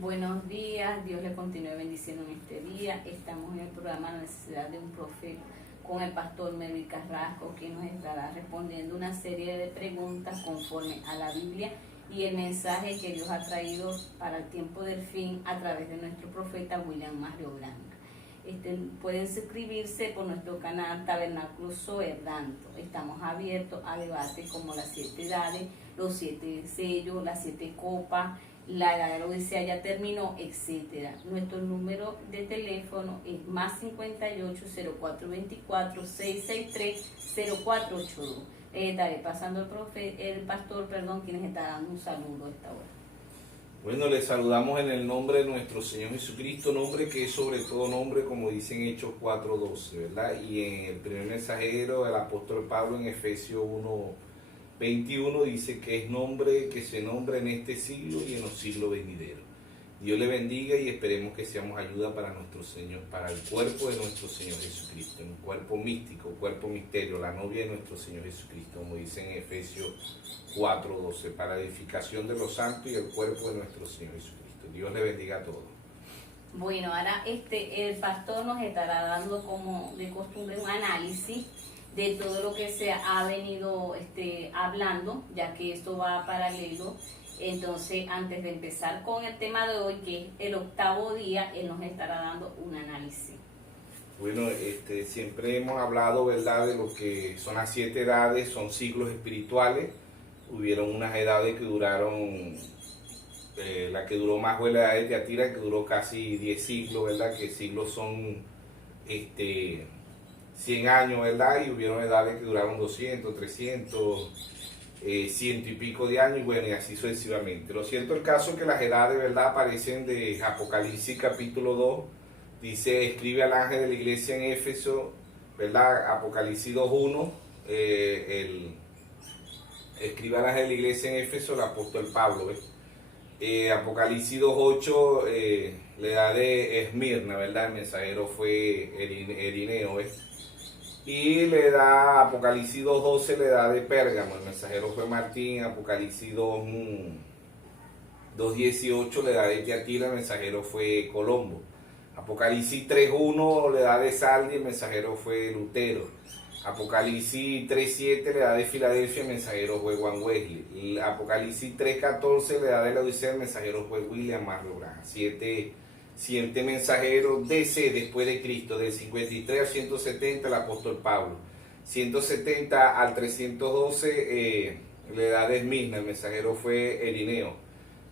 Buenos días, Dios le continúe bendiciendo en este día. Estamos en el programa La Necesidad de un Profeta con el pastor Melvin Carrasco, quien nos estará respondiendo una serie de preguntas conforme a la Biblia y el mensaje que Dios ha traído para el tiempo del fin a través de nuestro profeta William Mario Branham. Pueden suscribirse por nuestro canal Tabernáculo Soerdando. Estamos abiertos a debate como las 7 edades, los 7 sellos, las 7 copas, la edad de la Odisea ya terminó, etcétera. Nuestro número de teléfono es +58 0424 663 0482. Estaré pasando el pastor, quienes está dando un saludo a esta hora. Bueno, les saludamos en el nombre de nuestro Señor Jesucristo, nombre que es sobre todo nombre, como dicen Hechos 4:12, ¿verdad? Y en el primer mensajero, el apóstol Pablo, en Efesios 1:21, dice que es nombre que se nombra en este siglo y en los siglos venideros. Dios le bendiga y esperemos que seamos ayuda para nuestro Señor, para el cuerpo de nuestro Señor Jesucristo, un cuerpo místico, cuerpo misterio, la novia de nuestro Señor Jesucristo, como dice en Efesios 4:12, para la edificación de los santos y el cuerpo de nuestro Señor Jesucristo. Dios le bendiga a todos. Bueno, ahora el pastor nos estará dando, como de costumbre, un análisis de todo lo que se ha venido hablando, ya que esto va paralelo. Entonces, antes de empezar con el tema de hoy, que es el 8º día, él nos estará dando un análisis. Bueno, siempre hemos hablado, ¿verdad?, de lo que son las 7 edades, son siglos espirituales. Hubieron unas edades que duraron, la que duró más fue la edad de Tiatira, que duró casi 10 siglos, ¿verdad?, que siglos son 100 años, ¿verdad?, y hubieron edades que duraron 200, 300, 100 y pico de años, y bueno, y así sucesivamente. Lo cierto el caso es que las edades, ¿verdad?, aparecen de Apocalipsis capítulo 2, dice, escribe al ángel de la iglesia en Éfeso, ¿verdad?, Apocalipsis 2:1, escribe al ángel de la iglesia en Éfeso, el apóstol Pablo, ¿ves? Apocalipsis 2:8, la edad de Esmirna, ¿verdad?, el mensajero fue Irineo, ¿ves? Y le da Apocalipsis 2:12, le da de Pérgamo, el mensajero fue Martín. Apocalipsis 2:18, le da de Tiatira, el mensajero fue Colombo. Apocalipsis 3:1, le da de Sardi, el mensajero fue Lutero. Apocalipsis 3:7, le da de Filadelfia, el mensajero fue Juan Wesley. Apocalipsis 3:14, le da de la Odisea, el mensajero fue William Mario Branham. 7 mensajeros después de Cristo, del 53 al 170 el apóstol Pablo, 170 al 312 la edad de Esmirna, el mensajero fue Irineo,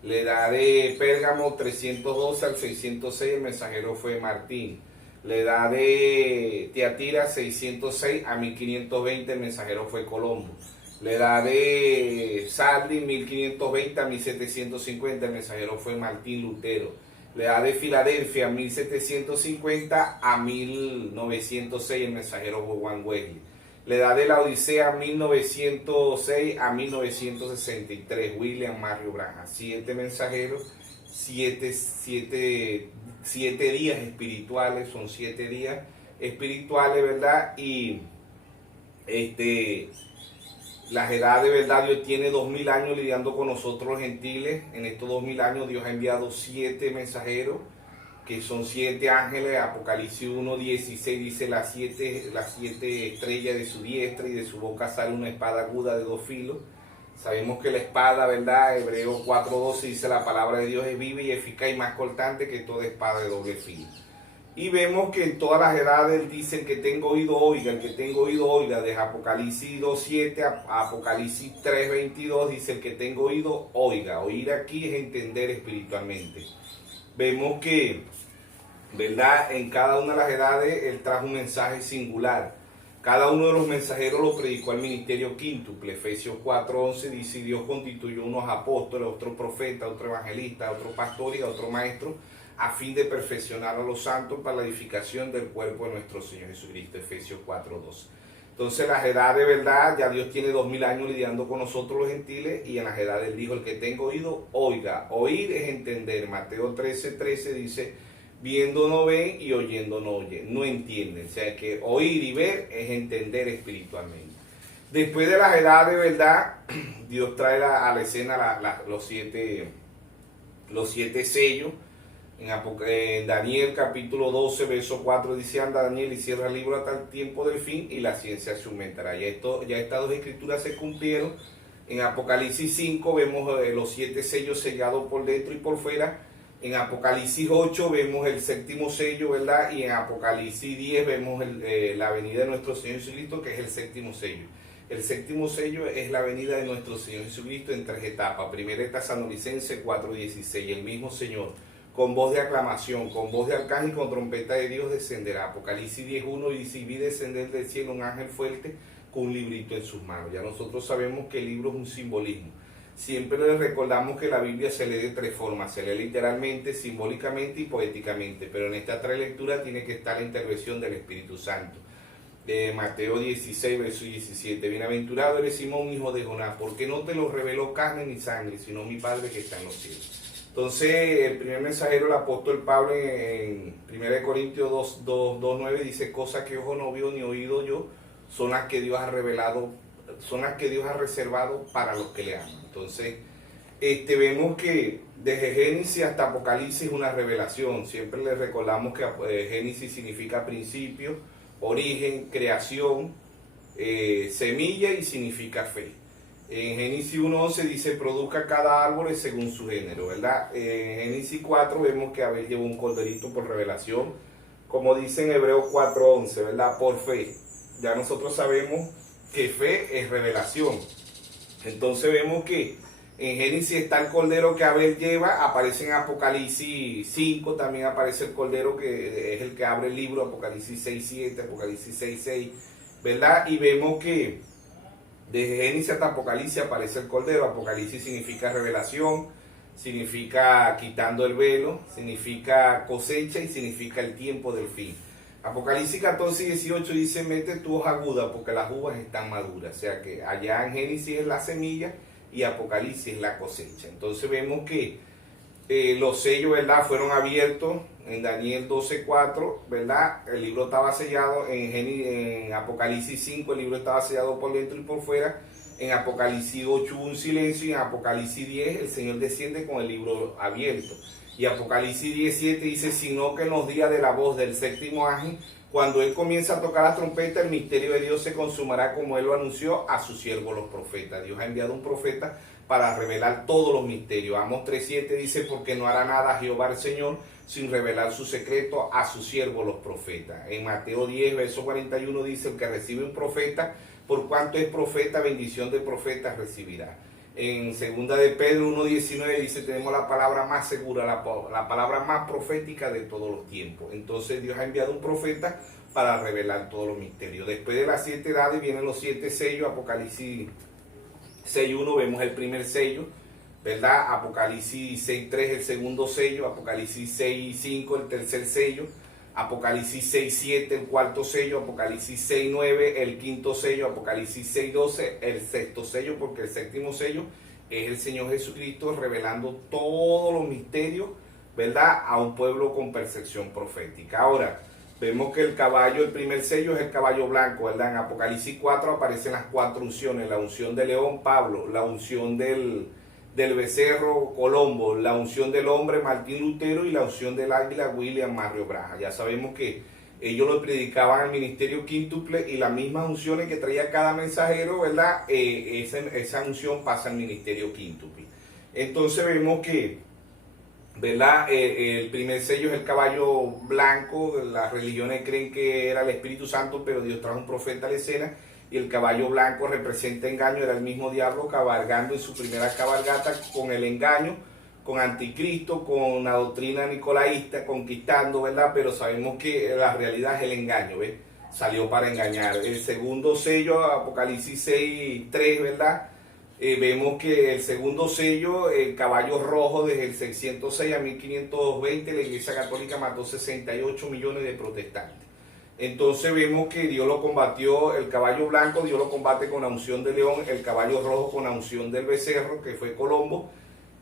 la edad de Pérgamo 312 al 606 el mensajero fue Martín, la edad de Tiatira 606 a 1520 el mensajero fue Colombo, la edad de Sardi 1520 a 1750 el mensajero fue Martín Lutero. La edad de Filadelfia, 1750 a 1906, el mensajero fue Juan Wesley. La edad de la Odisea, 1906 a 1963, William Mario Branham. 7 mensajeros, 7 días espirituales, son 7 días espirituales, ¿verdad? Y las edades, ¿verdad? Dios tiene 2000 años lidiando con nosotros los gentiles. En estos 2000 años Dios ha enviado 7 mensajeros, que son 7 ángeles. Apocalipsis 1:16 dice las 7 estrellas de su diestra y de su boca sale una espada aguda de 2 filos. Sabemos que la espada, ¿verdad? Hebreos 4:12 dice la palabra de Dios es viva y eficaz y más cortante que toda espada de doble filo. Y vemos que en todas las edades dicen que tengo oído oiga, el que tengo oído oiga, desde Apocalipsis 2:7 a Apocalipsis 3:22 dice el que tengo oído oiga. Oír aquí es entender espiritualmente. Vemos que, ¿verdad?, en cada una de las edades él trajo un mensaje singular. Cada uno de los mensajeros lo predicó al ministerio quíntuple. Efesios 4:11 dice, Dios constituyó unos apóstoles, otros profetas, otros evangelistas, otros pastores y otros maestros, a fin de perfeccionar a los santos para la edificación del cuerpo de nuestro Señor Jesucristo, Efesios 4:12. Entonces las edades, ¿verdad?, ya Dios tiene 2000 años lidiando con nosotros los gentiles, y en las edades dijo, el que tenga oído, oiga. Oír es entender. Mateo 13:13 dice, viendo no ven y oyendo no oyen, no entienden. O sea que oír y ver es entender espiritualmente. Después de las edades, ¿verdad?, Dios trae a la escena los 7 los 7 sellos. En Daniel capítulo 12, verso 4 dice: anda Daniel y cierra el libro hasta el tiempo del fin y la ciencia se aumentará. Ya estas dos escrituras se cumplieron. En Apocalipsis 5 vemos los 7 sellos sellados por dentro y por fuera. En Apocalipsis 8 vemos el séptimo sello, ¿verdad? Y en Apocalipsis 10 vemos la venida de nuestro Señor Jesucristo, que es el séptimo sello. El séptimo sello es la venida de nuestro Señor Jesucristo en 3 etapas. Primera Tesalonicenses 4:16, el mismo Señor, con voz de aclamación, con voz de arcángel y con trompeta de Dios descenderá. Apocalipsis 10:1 dice: y vi descender del cielo un ángel fuerte con un librito en sus manos. Ya nosotros sabemos que el libro es un simbolismo. Siempre les recordamos que la Biblia se lee de 3 formas: se lee literalmente, simbólicamente y poéticamente, pero en estas 3 lecturas tiene que estar la intervención del Espíritu Santo. Mateo 16, verso 17: bienaventurado eres Simón, hijo de Jonás, porque no te lo reveló carne ni sangre, sino mi Padre que está en los cielos. Entonces, el primer mensajero, el apóstol Pablo, en 1 Corintios 2:9 dice: cosas que ojo no vio ni oído yo, son las que Dios ha revelado, son las que Dios ha reservado para los que le aman. Entonces, vemos que desde Génesis hasta Apocalipsis es una revelación. Siempre les recordamos que Génesis significa principio, origen, creación, semilla y significa fe. En Génesis 1:11 dice: produzca cada árbol según su género, ¿verdad? En Génesis 4 vemos que Abel llevó un corderito por revelación, como dice en Hebreos 4:11, ¿verdad? Por fe. Ya nosotros sabemos que fe es revelación. Entonces vemos que en Génesis está el cordero que Abel lleva, aparece en Apocalipsis 5, también aparece el cordero que es el que abre el libro, Apocalipsis 6:7, Apocalipsis 6:6, ¿verdad? Y vemos que desde Génesis hasta Apocalipsis aparece el cordero. Apocalipsis significa revelación, significa quitando el velo, significa cosecha y significa el tiempo del fin. Apocalipsis 14:18 dice: mete tu hoja aguda porque las uvas están maduras. O sea que allá en Génesis es la semilla y Apocalipsis es la cosecha. Entonces vemos que los sellos, ¿verdad?, fueron abiertos en Daniel 12:4, ¿verdad? El libro estaba sellado. En Apocalipsis 5 el libro estaba sellado por dentro y por fuera. En Apocalipsis 8 hubo un silencio y en Apocalipsis 10 el Señor desciende con el libro abierto. Y Apocalipsis 17 dice: sino que en los días de la voz del séptimo ángel, cuando él comienza a tocar la trompeta, el misterio de Dios se consumará como él lo anunció a sus siervos los profetas. Dios ha enviado un profeta para revelar todos los misterios. Amos 3:7 dice: porque no hará nada Jehová el Señor sin revelar su secreto a sus siervos los profetas. En Mateo 10, verso 41 dice: el que recibe un profeta, por cuanto es profeta, bendición de profetas recibirá. En segunda de Pedro 1:19 dice: tenemos la palabra más segura, la palabra más profética de todos los tiempos. Entonces Dios ha enviado un profeta para revelar todos los misterios. Después de las 7 edades vienen los 7 sellos. Apocalipsis 6:1 vemos el primer sello, ¿verdad? Apocalipsis 6:3 el segundo sello, Apocalipsis 6:5 el tercer sello, Apocalipsis 6:7 el cuarto sello, Apocalipsis 6:9 el quinto sello, Apocalipsis 6:12 el sexto sello, porque el séptimo sello es el Señor Jesucristo revelando todos los misterios, ¿verdad?, a un pueblo con percepción profética. Ahora, vemos que el caballo, el primer sello es el caballo blanco, ¿verdad? En Apocalipsis 4 aparecen las 4 unciones: la unción de león, Pablo; la unción del becerro, Colombo; la unción del hombre, Martín Lutero; y la unción del águila, William Mario Braja. Ya sabemos que ellos lo predicaban al ministerio quíntuple y las mismas unciones que traía cada mensajero, ¿verdad? Esa unción pasa al ministerio quíntuple. Entonces vemos que, ¿verdad?, el primer sello es el caballo blanco. Las religiones creen que era el Espíritu Santo, pero Dios trajo un profeta a la escena, y el caballo blanco representa engaño. Era el mismo diablo cabalgando en su primera cabalgata con el engaño, con anticristo, con la doctrina nicolaísta, conquistando, ¿verdad? Pero sabemos que la realidad es el engaño, ¿ves? Salió para engañar. El segundo sello, Apocalipsis 6:3, ¿verdad? Vemos que el segundo sello, el caballo rojo, desde el 606 a 1520, la Iglesia Católica mató 68 millones de protestantes. Entonces vemos que Dios lo combatió. El caballo blanco Dios lo combate con la unción de león, el caballo rojo con la unción del becerro, que fue Colombo.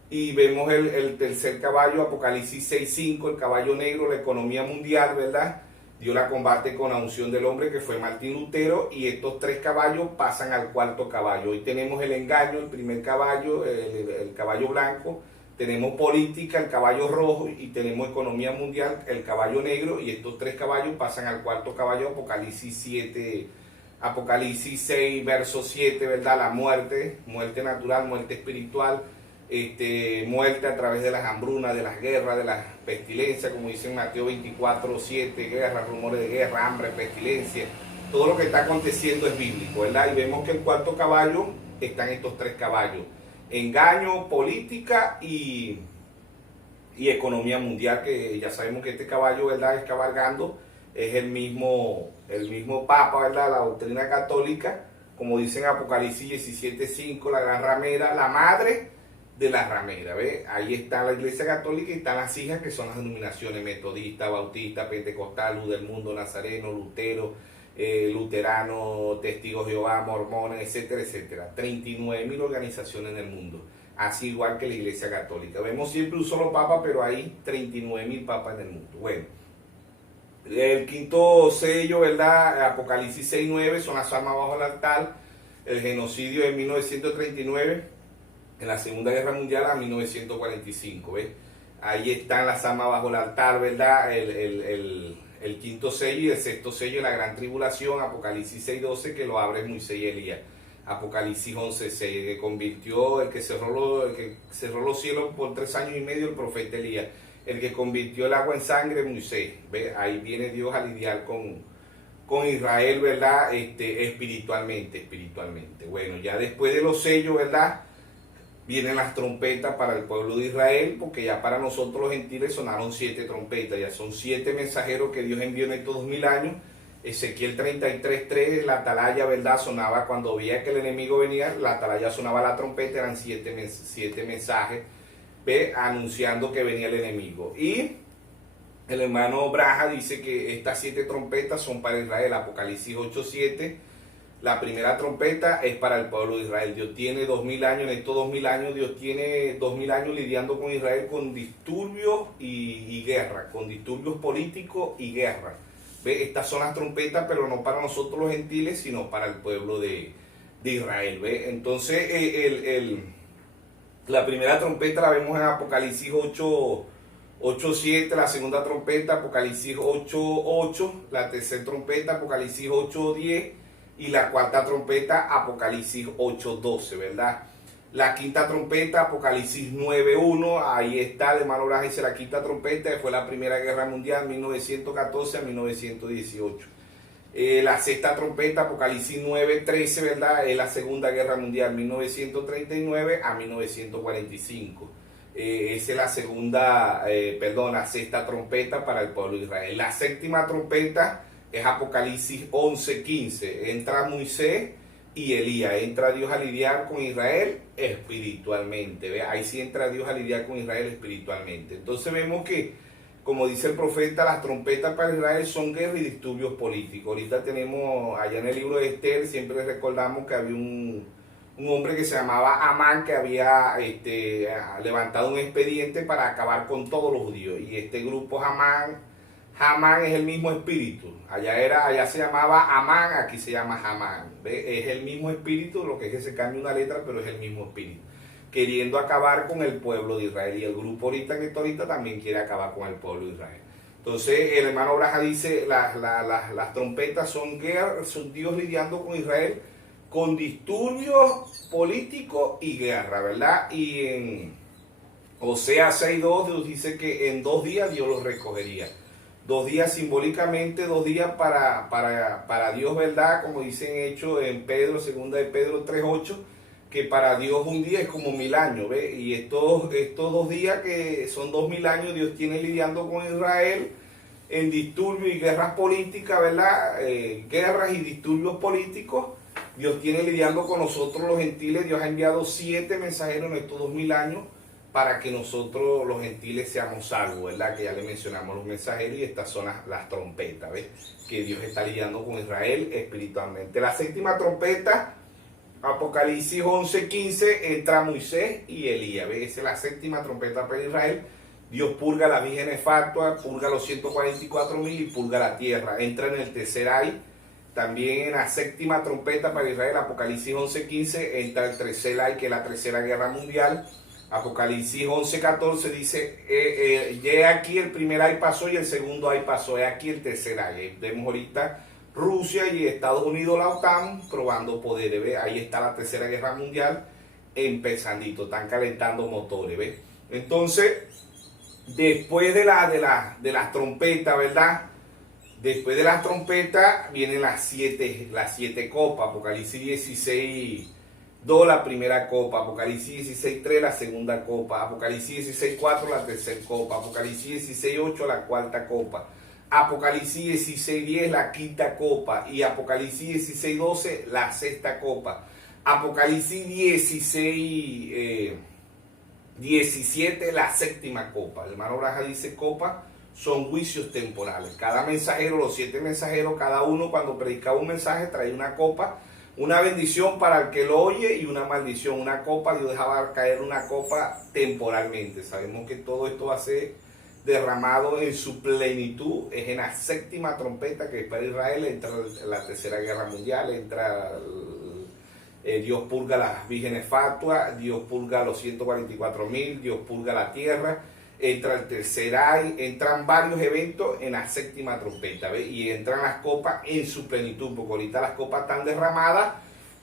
Y vemos el tercer caballo, Apocalipsis 6:5, el caballo negro, la economía mundial, ¿verdad? Dios la combate con la unción del hombre, que fue Martín Lutero, y estos 3 caballos pasan al cuarto caballo. Hoy tenemos el engaño, el primer caballo, el caballo blanco, tenemos política, el caballo rojo, y tenemos economía mundial, el caballo negro, y estos tres caballos pasan al cuarto caballo, Apocalipsis 7, Apocalipsis 6, verso 7, ¿verdad? La muerte, muerte natural, muerte espiritual, muerte a través de las hambrunas, de las guerras, de las pestilencias, como dice en Mateo 24, 7, guerras, rumores de guerra, hambre, pestilencia. Todo lo que está aconteciendo es bíblico, ¿verdad? Y vemos que el cuarto caballo están estos tres caballos: engaño, política y economía mundial, que ya sabemos que este caballo, ¿verdad?, es cabalgando, es el mismo Papa, ¿verdad?, la doctrina católica, como dice en Apocalipsis 17:5, la gran ramera, la madre de la ramera, ¿ve? Ahí está la Iglesia Católica y están las hijas, que son las denominaciones metodista, bautista, pentecostal, luz del mundo, nazareno, lutero, luterano, testigos de Jehová, mormones, etcétera, etcétera. 39.000 organizaciones en el mundo, así igual que la Iglesia Católica. Vemos siempre un solo papa, pero hay 39.000 papas en el mundo. Bueno, el quinto sello, ¿verdad? Apocalipsis 6:9, son las almas bajo el altar. El genocidio de 1939, en la Segunda Guerra Mundial, a 1945, ¿ves? Ahí están las almas bajo el altar, ¿verdad? El quinto sello y el sexto sello de la gran tribulación, Apocalipsis 6:12, que lo abre Moisés y Elías. Apocalipsis 11:6, que convirtió, el que cerró los cielos por 3 años y medio, el profeta Elías. El que convirtió el agua en sangre, Moisés. ¿Ve? Ahí viene Dios a lidiar con Israel, ¿verdad? Espiritualmente. Bueno, ya después de los sellos, ¿verdad?, vienen las trompetas para el pueblo de Israel, porque ya para nosotros los gentiles sonaron 7 trompetas, ya son 7 mensajeros que Dios envió en estos 2000 años. Ezequiel 33:3, la atalaya, ¿verdad?, sonaba cuando veía que el enemigo venía, la atalaya sonaba la trompeta, eran 7 mensajes, ¿ve?, anunciando que venía el enemigo. Y el hermano Braja dice que estas 7 trompetas son para Israel, Apocalipsis 8:7. La primera trompeta es para el pueblo de Israel. Dios tiene 2000 años, en estos 2000 años, Dios tiene 2000 años lidiando con Israel con disturbios y guerra, con disturbios políticos y guerra. ¿Ve? Estas son las trompetas, pero no para nosotros los gentiles, sino para el pueblo de Israel. ¿Ve? Entonces, la primera trompeta la vemos en Apocalipsis 8:7, la segunda trompeta, Apocalipsis 8:8, la tercera trompeta, Apocalipsis 8:10, y la cuarta trompeta, Apocalipsis 8:12, ¿verdad? La quinta trompeta, Apocalipsis 9:1, ahí está, el hermano Braja dice la quinta trompeta, fue la Primera Guerra Mundial, 1914 a 1918. La sexta trompeta, Apocalipsis 9:13, ¿verdad?, es la Segunda Guerra Mundial, 1939 a 1945. Esa es la sexta trompeta para el pueblo de Israel. La séptima trompeta es Apocalipsis 11:15. Entra Moisés y Elías. Entra Dios a lidiar con Israel espiritualmente. ¿Ve? Ahí sí entra Dios a lidiar con Israel espiritualmente. Entonces vemos que, como dice el profeta, las trompetas para Israel son guerra y disturbios políticos. Ahorita tenemos, allá en el libro de Esther, siempre recordamos que había un hombre que se llamaba Amán, que había levantado un expediente para acabar con todos los judíos. Y este grupo Hamán es el mismo espíritu. Allá se llamaba Amán, aquí se llama Hamán. ¿Ve? Es el mismo espíritu, lo que es que se cambia una letra, pero es el mismo espíritu. Queriendo acabar con el pueblo de Israel. Y el grupo ahorita también quiere acabar con el pueblo de Israel. Entonces el hermano Braja dice, las trompetas son guerra, son Dios lidiando con Israel con disturbios políticos y guerra, ¿verdad? Y en Oseas 6:2 Dios dice que en 2 días Dios los recogería. 2 días simbólicamente, 2 días para Dios, ¿verdad? Como dicen Hechos en Pedro, segunda de Pedro 3:8, que para Dios un día es como 1000 años, ¿ve? Y estos 2 días que son 2000 años, Dios tiene lidiando con Israel en disturbios y guerras políticas, ¿verdad? Guerras y disturbios políticos. Dios tiene lidiando con nosotros los gentiles. Dios ha enviado 7 mensajeros en estos 2000 años para que nosotros los gentiles seamos salvos, ¿verdad? Que ya le mencionamos los mensajeros y estas son las trompetas, ¿ves? Que Dios está lidiando con Israel espiritualmente. La séptima trompeta, Apocalipsis 11:15, entra Moisés y Elías, ¿ves? Esa es la séptima trompeta para Israel. Dios purga las vírgenes fatuas, purga los 144.000 y purga la tierra. Entra en el tercer ay. También en la séptima trompeta para Israel, Apocalipsis 11:15, entra el tercer ay, que es la tercera guerra mundial. Apocalipsis 11:14 dice, ya aquí el primer ay pasó y el segundo ay pasó, ya aquí el tercer ay. Vemos ahorita Rusia y Estados Unidos, la OTAN, probando poderes, ¿ve? Ahí está la tercera guerra mundial empezandito, están calentando motores, ¿ve? Entonces, después de las trompetas, ¿verdad? Después de las trompetas vienen las siete copas. Apocalipsis 16:2 la primera copa, Apocalipsis 16:3 la segunda copa, Apocalipsis 16:4 la tercera copa, Apocalipsis 16:8 la cuarta copa, Apocalipsis 16:10 la quinta copa y Apocalipsis 16:12 la sexta copa. Apocalipsis 17 la séptima copa. El hermano Braja dice copa son juicios temporales. Cada mensajero, los 7 mensajeros, cada uno cuando predicaba un mensaje traía una copa, una bendición para el que lo oye y una maldición, una copa. Dios dejaba caer una copa temporalmente. Sabemos que todo esto va a ser derramado en su plenitud. Es en la séptima trompeta que para Israel entra la tercera guerra mundial, entra Dios purga las vírgenes fatuas, Dios purga los 144,000, Dios purga la tierra, entra el tercer ay, entran varios eventos en la séptima trompeta, ¿ve? Y entran las copas en su plenitud, porque ahorita las copas están derramadas,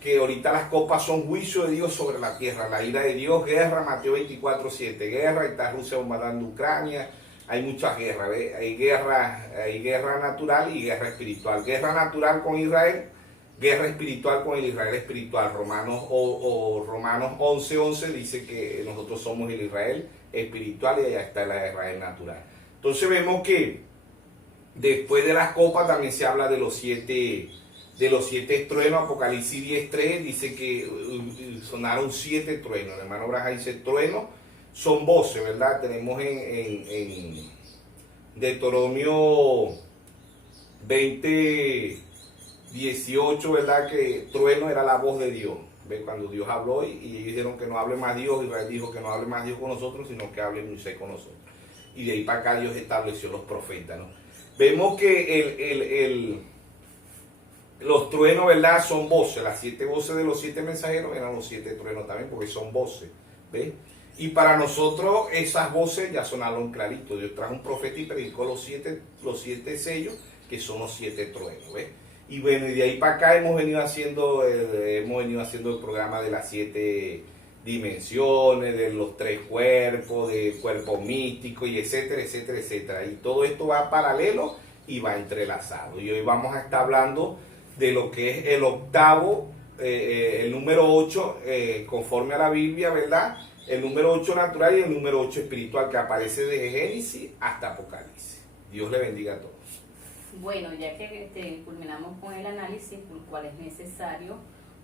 que ahorita las copas son juicio de Dios sobre la tierra, la ira de Dios, guerra, Mateo 24:7, guerra, está Rusia bombardando Ucrania, hay muchas guerras, ¿ve? Hay guerra natural y guerra espiritual. Guerra natural con Israel, guerra espiritual con el Israel espiritual. Romanos 11:11 dice que nosotros somos el Israel espiritual y allá está la Israel natural. Entonces vemos que después de las copas también se habla de los siete truenos. Apocalipsis 10:3 dice que sonaron 7 truenos. El hermano Braja dice truenos son voces, ¿verdad? Tenemos en Deuteronomio 20:18, ¿verdad? Que trueno era la voz de Dios. ¿Ve? Cuando Dios habló y dijeron que no hable más Dios, Israel dijo que no hable más Dios con nosotros, sino que hable Moisés con nosotros. Y de ahí para acá Dios estableció los profetas, ¿no? Vemos que los truenos, ¿verdad? Son voces. Las 7 voces de los 7 mensajeros eran los 7 truenos también, porque son voces. ¿Ve? Y para nosotros esas voces ya sonaron clarito. Dios trajo un profeta y predicó los siete sellos, que son los 7 truenos. ¿Ve? Y bueno, y de ahí para acá hemos venido haciendo el programa de las 7 dimensiones, de los 3 cuerpos, del cuerpo místico, y etcétera, etcétera, etcétera. Y todo esto va paralelo y va entrelazado. Y hoy vamos a estar hablando de lo que es el octavo, el número 8, conforme a la Biblia, ¿verdad? El número 8 natural y el número 8 espiritual, que aparece desde Génesis hasta Apocalipsis. Dios le bendiga a todos. Bueno, ya que culminamos con el análisis, por cual es necesario,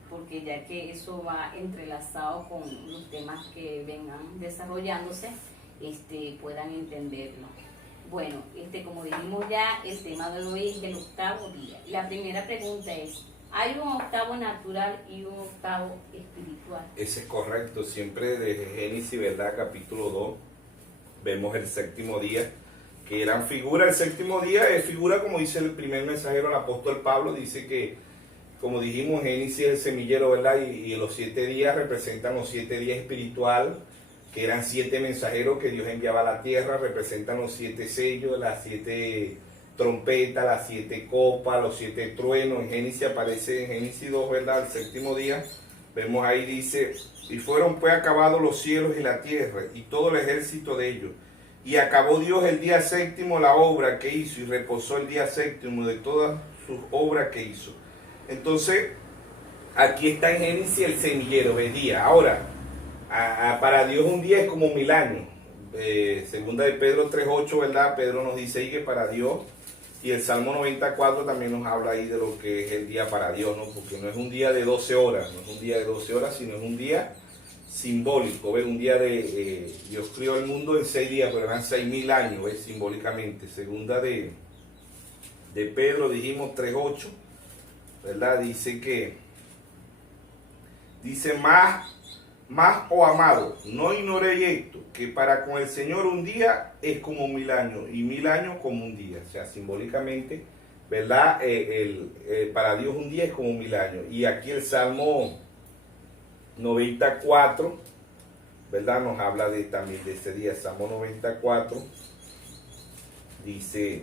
porque ya que eso va entrelazado con los temas que vengan desarrollándose, puedan entenderlo. Bueno, como dijimos ya, el tema de hoy es del octavo día. La primera pregunta es, ¿hay un octavo natural y un octavo espiritual? Ese es correcto. Siempre desde Génesis, ¿verdad? Capítulo 2, vemos el séptimo día, que eran figura. El séptimo día es figura, como dice el primer mensajero, el apóstol Pablo, dice que, como dijimos, Génesis es el semillero, ¿verdad? Y los 7 días representan los 7 días espiritual, que eran 7 mensajeros que Dios enviaba a la tierra, representan los 7 sellos, las 7 trompetas, las 7 copas, los 7 truenos. En Génesis aparece, en Génesis 2, ¿verdad? El séptimo día, vemos ahí, dice, y fueron pues acabados los cielos y la tierra, y todo el ejército de ellos. Y acabó Dios el día séptimo la obra que hizo, y reposó el día séptimo de todas sus obras que hizo. Entonces, aquí está en Génesis el semillero de día. Ahora, para Dios un día es como 1000 años. Segunda de Pedro 3:8, ¿verdad? Pedro nos dice ahí que para Dios, y el Salmo 94 también nos habla ahí de lo que es el día para Dios, ¿no? Porque no es un día de 12 horas, no es un día de 12 horas, sino es un día simbólico, ¿ves? Un día de Dios crió el mundo en 6 días, pero eran 6000 años, ¿ves? Simbólicamente. Segunda de Pedro, dijimos 3:8, ¿verdad? Dice más, oh amado, no ignoréis esto, que para con el Señor un día es como 1000 años, y 1000 años como un día. O sea, simbólicamente, ¿verdad? Para Dios un día es como 1000 años. Y aquí el Salmo 94, ¿verdad? Nos habla también de ese día. Salmo 94 dice: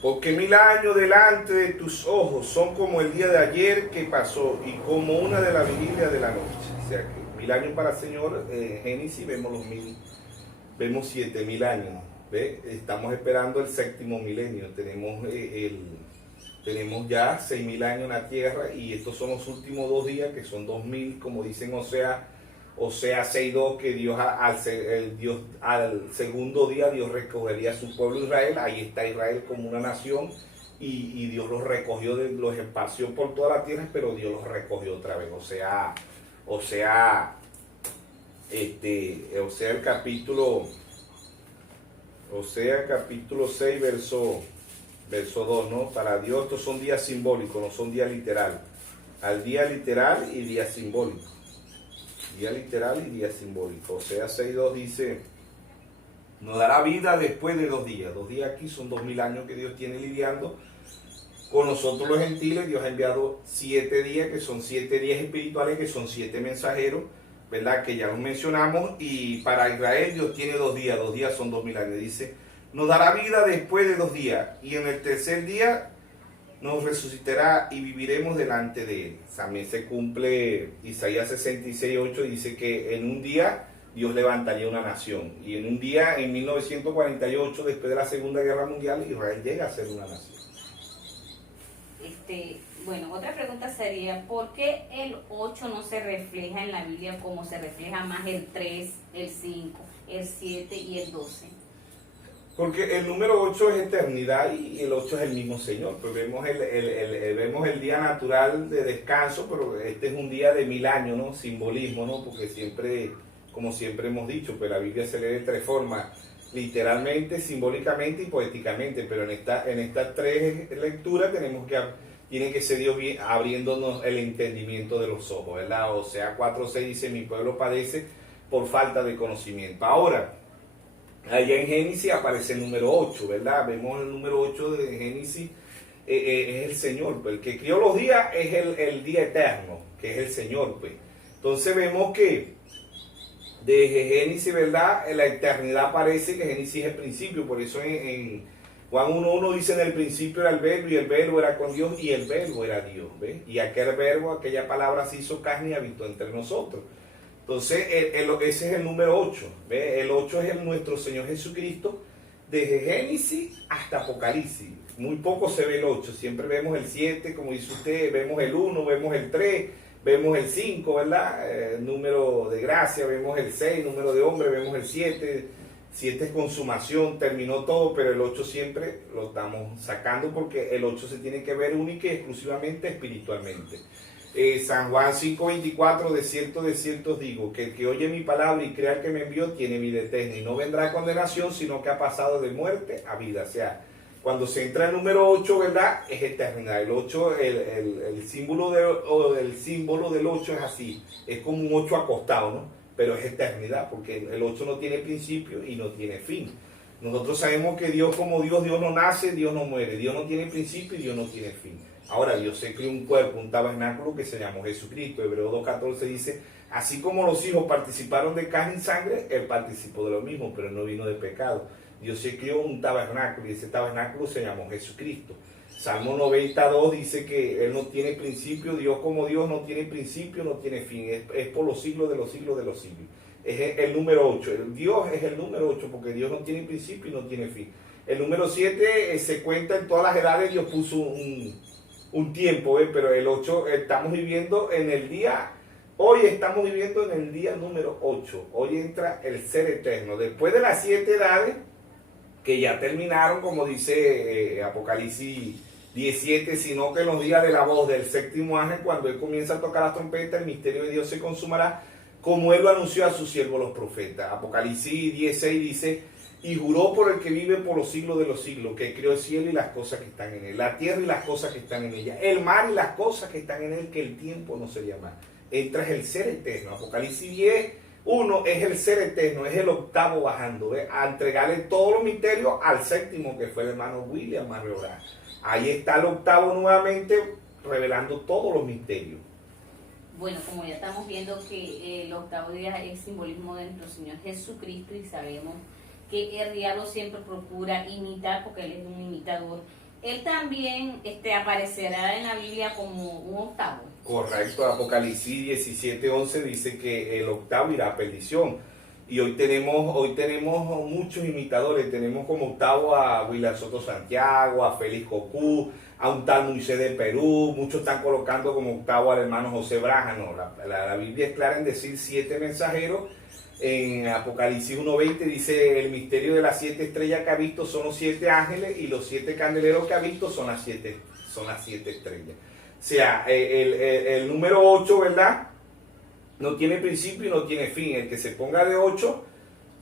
porque 1000 años delante de tus ojos son como el día de ayer que pasó y como una de la vigilia de la noche. O sea que 1000 años para el Señor, Génesis vemos vemos 7000 años. ¿Ve? Estamos esperando el séptimo milenio. Tenemos ya 6000 años en la tierra y estos son los últimos 2 días que son 2000, como dicen Osea 6:2, que Dios al segundo día Dios recogería a su pueblo Israel. Ahí está Israel como una nación y Dios los recogió, los esparció por toda la tierra, pero Dios los recogió otra vez. Osea capítulo 6 verso 2, ¿no? Para Dios estos son días simbólicos, no son días literal. Al día literal y día simbólico. Día literal y día simbólico. Osea 6:2 dice: nos dará vida después de 2 días. 2 días aquí son 2000 años que Dios tiene lidiando con nosotros los gentiles. Dios ha enviado 7 días, que son 7 días espirituales, que son 7 mensajeros, ¿verdad? Que ya los mencionamos. Y para Israel Dios tiene 2 días. 2 días son 2000 años. Dice: nos dará vida después de 2 días. Y en el tercer día nos resucitará y viviremos delante de él. También se cumple Isaías 66:8, dice que en un día Dios levantaría una nación. Y en un día, en 1948, después de la Segunda Guerra Mundial, Israel llega a ser una nación. Bueno, otra pregunta sería: ¿por qué el 8 no se refleja en la Biblia como se refleja más el 3, el 5, el 7 y el 12? Porque el número 8 es eternidad y el 8 es el mismo Señor. Pues vemos el día natural de descanso, pero este es un día de 1000 años, ¿no? Simbolismo, ¿no? Porque siempre, como siempre hemos dicho, pues la Biblia se lee de 3 formas: literalmente, simbólicamente y poéticamente. Pero en estas 3 lecturas tiene que ser Dios abriéndonos el entendimiento de los ojos, ¿verdad? Osea 4:6 dice: mi pueblo padece por falta de conocimiento. Ahora, allá en Génesis aparece el número 8, ¿verdad? Vemos el número 8 de Génesis, es el Señor. Pues el que crió los días es el día eterno, que es el Señor, pues. Entonces vemos que desde Génesis, ¿verdad? En la eternidad parece que Génesis es el principio. Por eso en Juan 1:1 dice: en el principio era el verbo y el verbo era con Dios y el verbo era Dios, ¿ves? Y aquel verbo, aquella palabra se hizo carne y habitó entre nosotros. Entonces, ese es el número 8. ¿Ve? El 8 es nuestro Señor Jesucristo, desde Génesis hasta Apocalipsis. Muy poco se ve el 8, siempre vemos el 7, como dice usted, vemos el 1, vemos el 3, vemos el 5, ¿verdad? Número de gracia, vemos el 6, número de hombre, vemos el 7. 7 es consumación, terminó todo, pero el 8 siempre lo estamos sacando porque el 8 se tiene que ver única y exclusivamente espiritualmente. San Juan 5:24, de cierto os digo, que el que oye mi palabra y crea el que me envió tiene vida eterna y no vendrá a condenación, sino que ha pasado de muerte a vida. O sea, cuando se entra el número 8, ¿verdad? Es eternidad. El 8, el símbolo del 8 es así, es como un 8 acostado, ¿no? Pero es eternidad, porque el 8 no tiene principio y no tiene fin. Nosotros sabemos que Dios, como Dios no nace, Dios no muere, Dios no tiene principio y Dios no tiene fin. Ahora, Dios se creó un cuerpo, un tabernáculo que se llamó Jesucristo. Hebreos 2:14 dice: así como los hijos participaron de carne y sangre, Él participó de lo mismo, pero no vino de pecado. Dios se creó un tabernáculo y ese tabernáculo se llamó Jesucristo. Salmo 92 dice que Él no tiene principio, Dios como Dios no tiene principio, no tiene fin, es por los siglos de los siglos de los siglos. Es el número 8, Dios es el número 8 porque Dios no tiene principio y no tiene fin. El número 7 se cuenta en todas las edades, Dios puso un tiempo, pero el 8 estamos viviendo en el día, hoy estamos viviendo en el día número 8, hoy entra el ser eterno, después de las 7 edades que ya terminaron, como dice Apocalipsis 17, sino que en los días de la voz del séptimo ángel, cuando él comienza a tocar la trompeta, el misterio de Dios se consumará, como él lo anunció a sus siervos los profetas. Apocalipsis 16 dice: y juró por el que vive por los siglos de los siglos, que creó el cielo y las cosas que están en él, la tierra y las cosas que están en ella, el mar y las cosas que están en él, que el tiempo no sería más. Entra es el ser eterno. Apocalipsis 10:1 es el ser eterno, es el octavo bajando, ¿ves? A entregarle todos los misterios al séptimo, que fue el hermano William Arreola. Ahí está el octavo nuevamente revelando todos los misterios. Bueno, como ya estamos viendo que el octavo día es simbolismo de nuestro Señor Jesucristo y sabemos que el diablo siempre procura imitar porque él es un imitador. Él también aparecerá en la Biblia como un octavo. Correcto, Apocalipsis 17:11 dice que el octavo irá a perdición. Y hoy tenemos muchos imitadores. Tenemos como octavo a William Soto Santiago, a Félix Cocú, a un tal Moisés de Perú. Muchos están colocando como octavo al hermano José Braja. No, la Biblia es clara en decir 7 mensajeros. En Apocalipsis 1:20 dice: el misterio de las 7 estrellas que ha visto son los 7 ángeles, y los 7 candeleros que ha visto son las 7 estrellas. O sea, el número 8, ¿verdad? No tiene principio y no tiene fin. El que se ponga de 8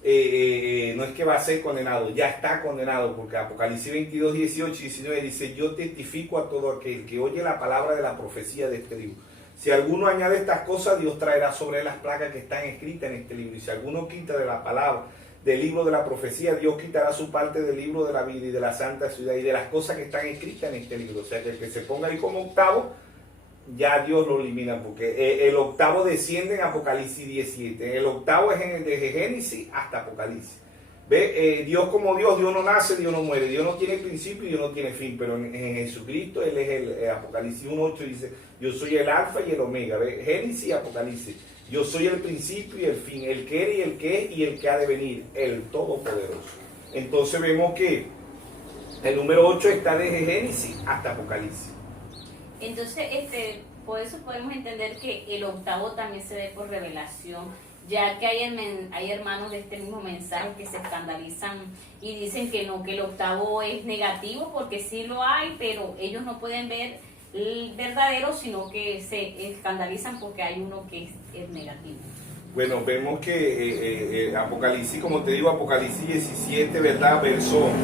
no es que va a ser condenado, ya está condenado, porque Apocalipsis 22, 18 y 19 dice: yo testifico a todo aquel que oye la palabra de la profecía de este libro. Si alguno añade estas cosas, Dios traerá sobre él las plagas que están escritas en este libro. Y si alguno quita de la palabra del libro de la profecía, Dios quitará su parte del libro de la vida y de la santa ciudad y de las cosas que están escritas en este libro. O sea, que el que se ponga ahí como octavo, ya Dios lo elimina, porque el octavo desciende en Apocalipsis 17. El octavo es desde Génesis hasta Apocalipsis. ¿Ve? Dios como Dios no nace, Dios no muere, Dios no tiene principio y Dios no tiene fin, pero en Jesucristo Él es el Apocalipsis 1:8 dice: yo soy el alfa y el omega. ¿Ve? Génesis y Apocalipsis: yo soy el principio y el fin, el que era y el que es y el que ha de venir, el todopoderoso. Entonces vemos que el número 8 está desde Génesis hasta Apocalipsis. Entonces, por eso podemos entender que el octavo también se ve por revelación, ya que hay hermanos de este mismo mensaje que se escandalizan y dicen que no, que el octavo es negativo, porque sí lo hay, pero ellos no pueden ver el verdadero, sino que se escandalizan porque hay uno que es negativo. Bueno, vemos que Apocalipsis, como te digo, Apocalipsis 17, ¿verdad? Verso 11.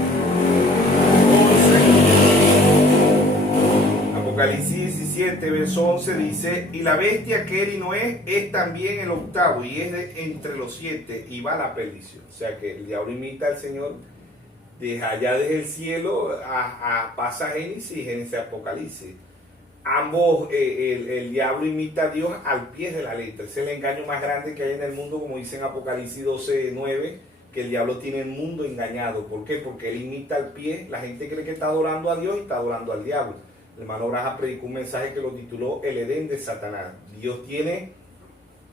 Apocalipsis 17, verso 11 dice: y la bestia que era y no es también el octavo, y es entre los 7, y va a la perdición. O sea que el diablo imita al Señor desde allá, desde el cielo, pasa Génesis y Génesis Apocalipsis. Ambos, el diablo imita a Dios al pie de la letra. Ese es el engaño más grande que hay en el mundo, como dice en Apocalipsis 12:9, que el diablo tiene el mundo engañado. ¿Por qué? Porque él imita al pie. La gente cree que está adorando a Dios y está adorando al diablo. El hermano Braja predicó un mensaje que lo tituló El Edén de Satanás. Dios tiene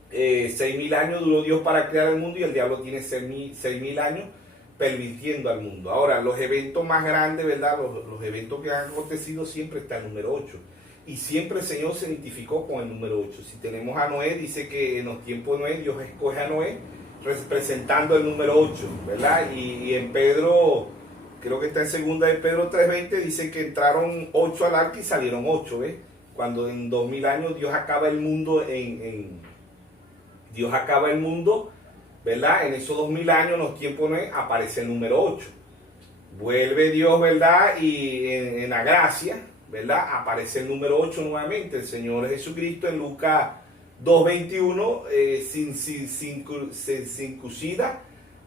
6.000 años, duró Dios para crear el mundo, y el diablo tiene 6.000 años pervirtiendo al mundo. Ahora, los eventos más grandes, ¿verdad? Los eventos que han acontecido, siempre está el número 8. Y siempre el Señor se identificó con el número 8. Si tenemos a Noé, dice que en los tiempos de Noé, Dios escoge a Noé representando el número 8, ¿verdad? Y en Pedro, creo que está en segunda de Pedro 3:20, dice que entraron 8 al arca y salieron 8, ¿ves? Cuando en 2000 años Dios acaba el mundo Dios acaba el mundo, ¿verdad? En esos 2000 años, en los tiempos de Noé, aparece el número 8. Vuelve Dios, ¿verdad? Y en la gracia, ¿verdad? Aparece el número 8 nuevamente. El Señor Jesucristo en Lucas 2:21 se circuncida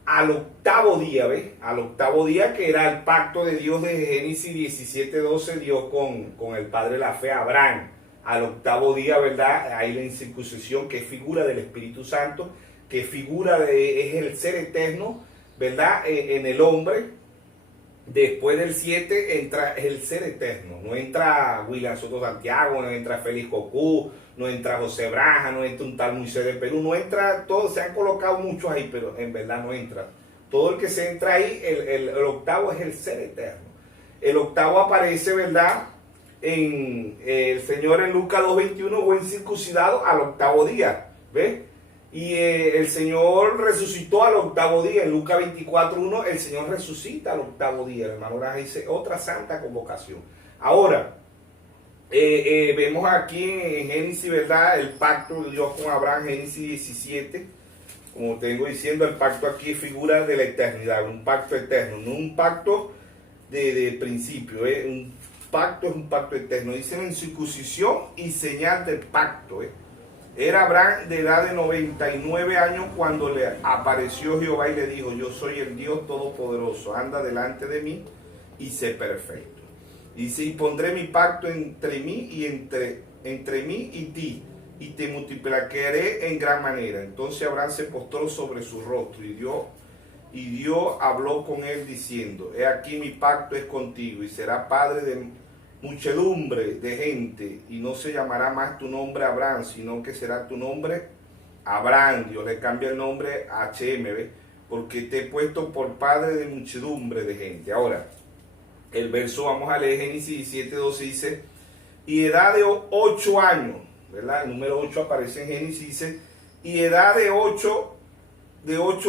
al octavo día, ¿ves? Al octavo día, que era el pacto de Dios de Génesis 17:12, Dios con el padre de la fe, Abraham. Al octavo día, ¿verdad? Hay la incircuncisión, que es figura del Espíritu Santo, que es el ser eterno, ¿verdad? En el hombre. Después del 7 entra el ser eterno. No entra William Soto Santiago, no entra Félix Cocú, no entra José Braja, no entra un tal Moisés de Perú, no entra todos. Se han colocado muchos ahí, pero en verdad no entra. Todo el que se entra ahí, el octavo es el ser eterno. El octavo aparece, ¿verdad? En el Señor en Lucas 2:21, buen circuncidado al octavo día, ¿ves? Y el Señor resucitó al octavo día. En Lucas 24:1 el Señor resucita al octavo día. El hermano Braja dice otra santa convocación. Ahora, vemos aquí en Génesis, ¿verdad? El pacto de Dios con Abraham, Génesis 17. Como tengo diciendo, el pacto aquí es figura de la eternidad, un pacto eterno, no un pacto de principio. Un pacto es un pacto eterno. Dicen en circuncisión y señal del pacto. Era Abraham de edad de 99 años cuando le apareció Jehová y le dijo: yo soy el Dios Todopoderoso, anda delante de mí y sé perfecto. Dice: y pondré mi pacto entre mí y ti y te multiplicaré en gran manera. Entonces Abraham se postró sobre su rostro y Dios habló con él diciendo, he aquí mi pacto es contigo y será padre de muchedumbre de gente y no se llamará más tu nombre Abraham, sino que será tu nombre Abraham. Dios le cambia el nombre a HM, porque te he puesto por padre de muchedumbre de gente. Ahora, el verso, vamos a leer Génesis 17:12, dice, y edad de 8 años, ¿verdad? El número 8 aparece en Génesis, dice, y edad de 8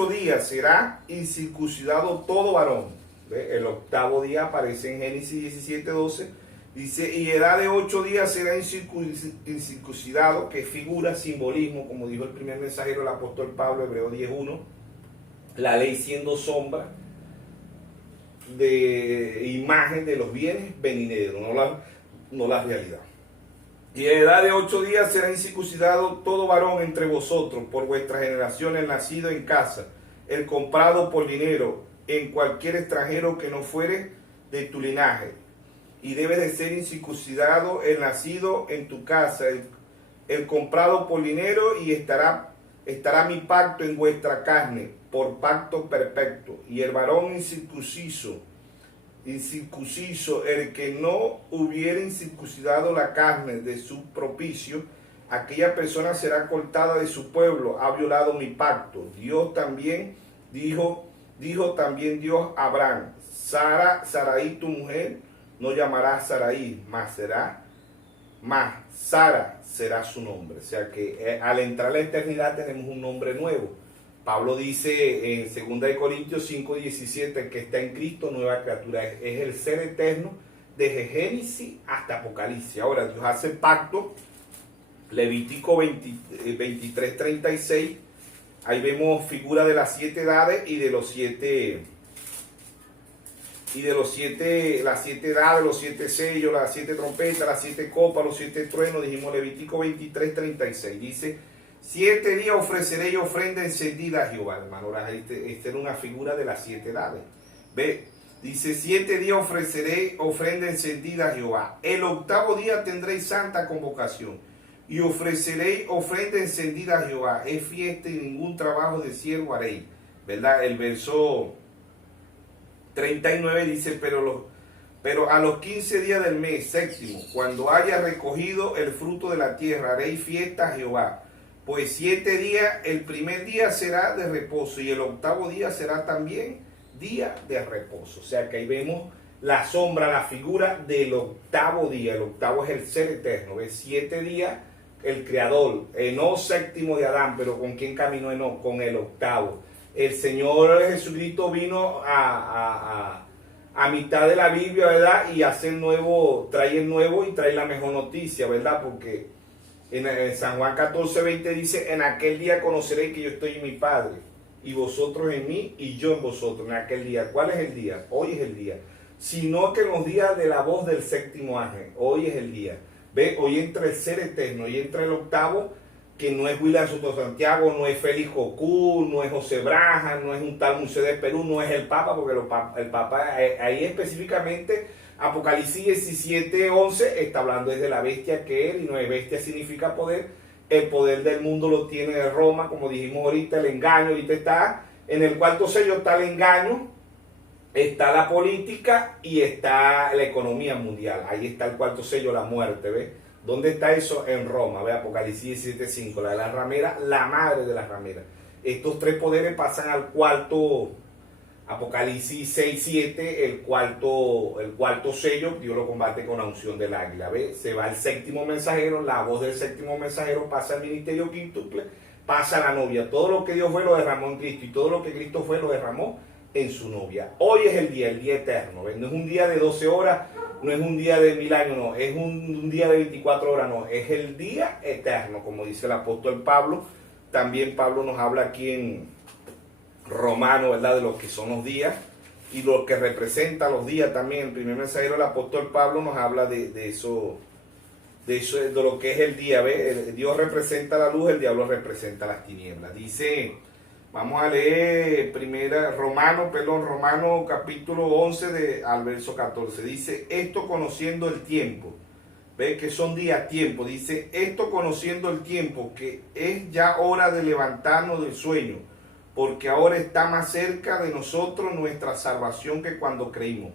días será incircuncidado todo varón. ¿Ve? El octavo día aparece en Génesis 17:12, dice, y edad de 8 días será incircuncidado, que figura, simbolismo, como dijo el primer mensajero, el apóstol Pablo, Hebreo 10:1, la ley siendo sombra de imagen de los bienes venideros, no la realidad. Y a edad de 8 días será incircuncidado todo varón entre vosotros, por vuestras generaciones, nacido en casa, el comprado por dinero, en cualquier extranjero que no fuere de tu linaje. Y debe de ser incircuncidado el nacido en tu casa, el comprado por dinero, y estará mi pacto en vuestra carne, por pacto perpetuo. Y el varón incircunciso, el que no hubiere incircuncidado la carne de su propicio, aquella persona será cortada de su pueblo, ha violado mi pacto. Dios también dijo también Dios a Abraham, Sarai tu mujer no llamará Sarai, Sara será su nombre. O sea que al entrar a la eternidad tenemos un nombre nuevo. Pablo dice en 2 Corintios 5:17 que está en Cristo, nueva criatura. Es el ser eterno desde Génesis hasta Apocalipsis. Ahora Dios hace pacto, Levítico 23:36. Ahí vemos figura de las 7 edades y de los 7 las 7 edades, los 7 sellos, las 7 trompetas, las 7 copas, los 7 truenos. Dijimos Levítico 23:36. Dice, 7 días ofreceré yo ofrenda encendida a Jehová, hermano. Esta era una figura de las 7 edades. Ve, dice, 7 días ofreceré ofrenda encendida a Jehová. El octavo día tendréis santa convocación y ofreceréis ofrenda encendida a Jehová. Es fiesta y ningún trabajo de siervo haréis. ¿Verdad? El verso 39 dice, pero a los 15 días del mes séptimo, cuando haya recogido el fruto de la tierra, haréis fiesta a Jehová. Pues 7 días, el primer día será de reposo y el octavo día será también día de reposo. O sea que ahí vemos la sombra, la figura del octavo día. El octavo es el ser eterno. ¿Ves? 7 días el creador, no séptimo de Adán, pero ¿con quién caminó Enoc? Con el octavo. El Señor Jesucristo vino a mitad de la Biblia, ¿verdad? Y hace el nuevo, trae el nuevo y trae la mejor noticia, ¿verdad? Porque en San Juan 14:20 dice, en aquel día conoceréis que yo estoy en mi Padre, y vosotros en mí, y yo en vosotros. En aquel día, ¿cuál es el día? Hoy es el día. Sino que en los días de la voz del séptimo ángel, hoy es el día. ¿Ve? Hoy entra el ser eterno, y entra el octavo, que no es William Soto Santiago, no es Félix Cocú, no es José Braja, no es un tal Museo de Perú, no es el Papa, porque el Papa ahí específicamente, Apocalipsis 17:11, está hablando desde la bestia que él, y no es bestia significa poder. El poder del mundo lo tiene Roma, como dijimos ahorita, el engaño, ahorita está en el cuarto sello, está el engaño, está la política y está la economía mundial. Ahí está el cuarto sello, la muerte, ¿ves? ¿Dónde está eso? En Roma, ¿ve? Apocalipsis 17:5, la de la ramera, la madre de las rameras. Estos 3 poderes pasan al cuarto, Apocalipsis 6:7, el cuarto sello, Dios lo combate con la unción del águila, ¿ve? Se va el séptimo mensajero, la voz del séptimo mensajero pasa al ministerio quíntuple, pasa a la novia. Todo lo que Dios fue lo derramó en Cristo, y todo lo que Cristo fue lo derramó en su novia. Hoy es el día eterno, ¿ve? No es un día de 12 horas, no es un día de 1000 años, no, es un día de 24 horas, no, es el día eterno, como dice el apóstol Pablo. También Pablo nos habla aquí en Romano, ¿verdad?, de lo que son los días y lo que representa los días también. El primer mensajero, el apóstol Pablo, nos habla de eso, de lo que es el día, ¿ve? Dios representa la luz, el diablo representa las tinieblas. Dice, vamos a leer Romano capítulo 11 al verso 14. Dice, esto conociendo el tiempo, ¿Ve? Que son días, tiempo. Dice, esto conociendo el tiempo, que es ya hora de levantarnos del sueño, porque ahora está más cerca de nosotros nuestra salvación que cuando creímos.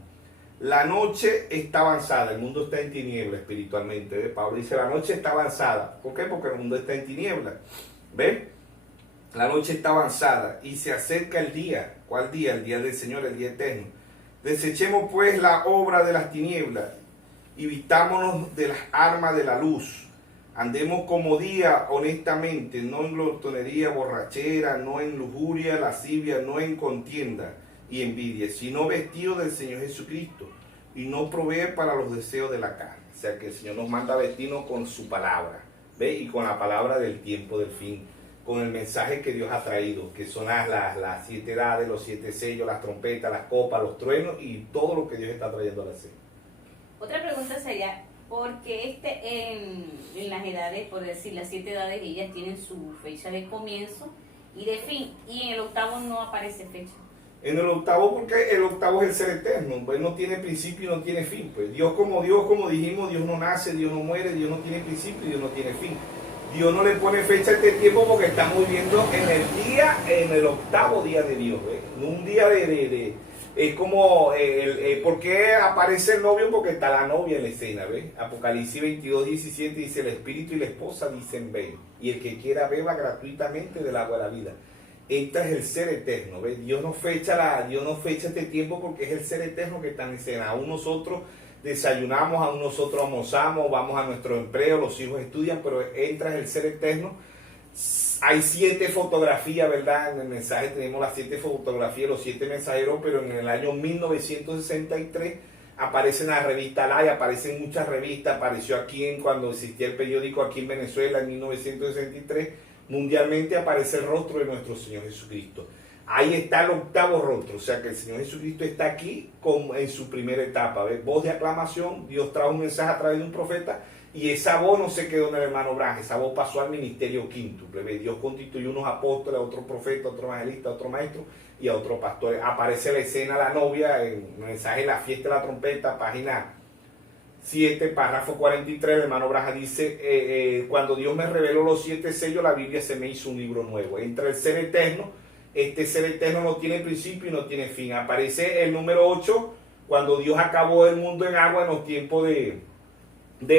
La noche está avanzada, el mundo está en tiniebla espiritualmente. ¿Ve? Pablo dice, la noche está avanzada. ¿Por qué? Porque el mundo está en tiniebla. ¿Ve? La noche está avanzada y se acerca el día. ¿Cuál día? El día del Señor, el día eterno. Desechemos pues la obra de las tinieblas y vistámonos de las armas de la luz. Andemos como día honestamente, no en glotonería, borrachera, no en lujuria, lascivia, no en contienda y envidia, sino vestidos del Señor Jesucristo y no provee para los deseos de la carne. O sea que el Señor nos manda a vestirnos con su palabra, ¿ve? Y con la palabra del tiempo del fin, con el mensaje que Dios ha traído, que son las 7 edades, los 7 sellos, las trompetas, las copas, los truenos y todo lo que Dios está trayendo a la escena. Otra pregunta sería, ¿por qué en las edades, por decir las 7 edades, ellas tienen su fecha de comienzo y de fin, y en el octavo no aparece fecha? En el octavo, porque el octavo es el ser eterno, pues no tiene principio y no tiene fin. Pues Dios, como dijimos, Dios no nace, Dios no muere, Dios no tiene principio y Dios no tiene fin. Dios no le pone fecha a este tiempo porque estamos viviendo en el octavo día de Dios, ¿ves? Un día es como, ¿por qué aparece el novio? Porque está la novia en la escena, ¿ves? Apocalipsis 22, 17 dice, el espíritu y la esposa dicen ven, y el que quiera beba gratuitamente del agua de la vida. Este es el ser eterno, ¿ves? Dios no fecha este tiempo porque es el ser eterno que está en escena. Aún nosotros desayunamos, aún nosotros almorzamos, vamos a nuestro empleo, los hijos estudian, pero entra el ser eterno. Hay 7 fotografías, ¿verdad? En el mensaje tenemos las 7 fotografías, los 7 mensajeros, pero en el año 1963 aparece en la revista Life, aparecen muchas revistas, apareció aquí cuando existía el periódico aquí en Venezuela en 1963, mundialmente aparece el rostro de nuestro Señor Jesucristo. Ahí está el octavo rostro, o sea que el Señor Jesucristo está aquí en su primera etapa. ¿Ves? Voz de aclamación, Dios trajo un mensaje a través de un profeta y esa voz no se quedó en el hermano Branham, esa voz pasó al ministerio quíntuple. ¿Ves? Dios constituyó unos apóstoles, a otro profeta, a otro evangelista, a otro maestro y a otro pastor. Aparece la escena la novia en el mensaje La fiesta de la trompeta, página 7, párrafo 43, el hermano Branham dice, cuando Dios me reveló los 7 sellos, la Biblia se me hizo un libro nuevo. Entra el ser eterno. Este ser eterno no tiene principio y no tiene fin. Aparece el número 8, cuando Dios acabó el mundo en agua en los tiempos de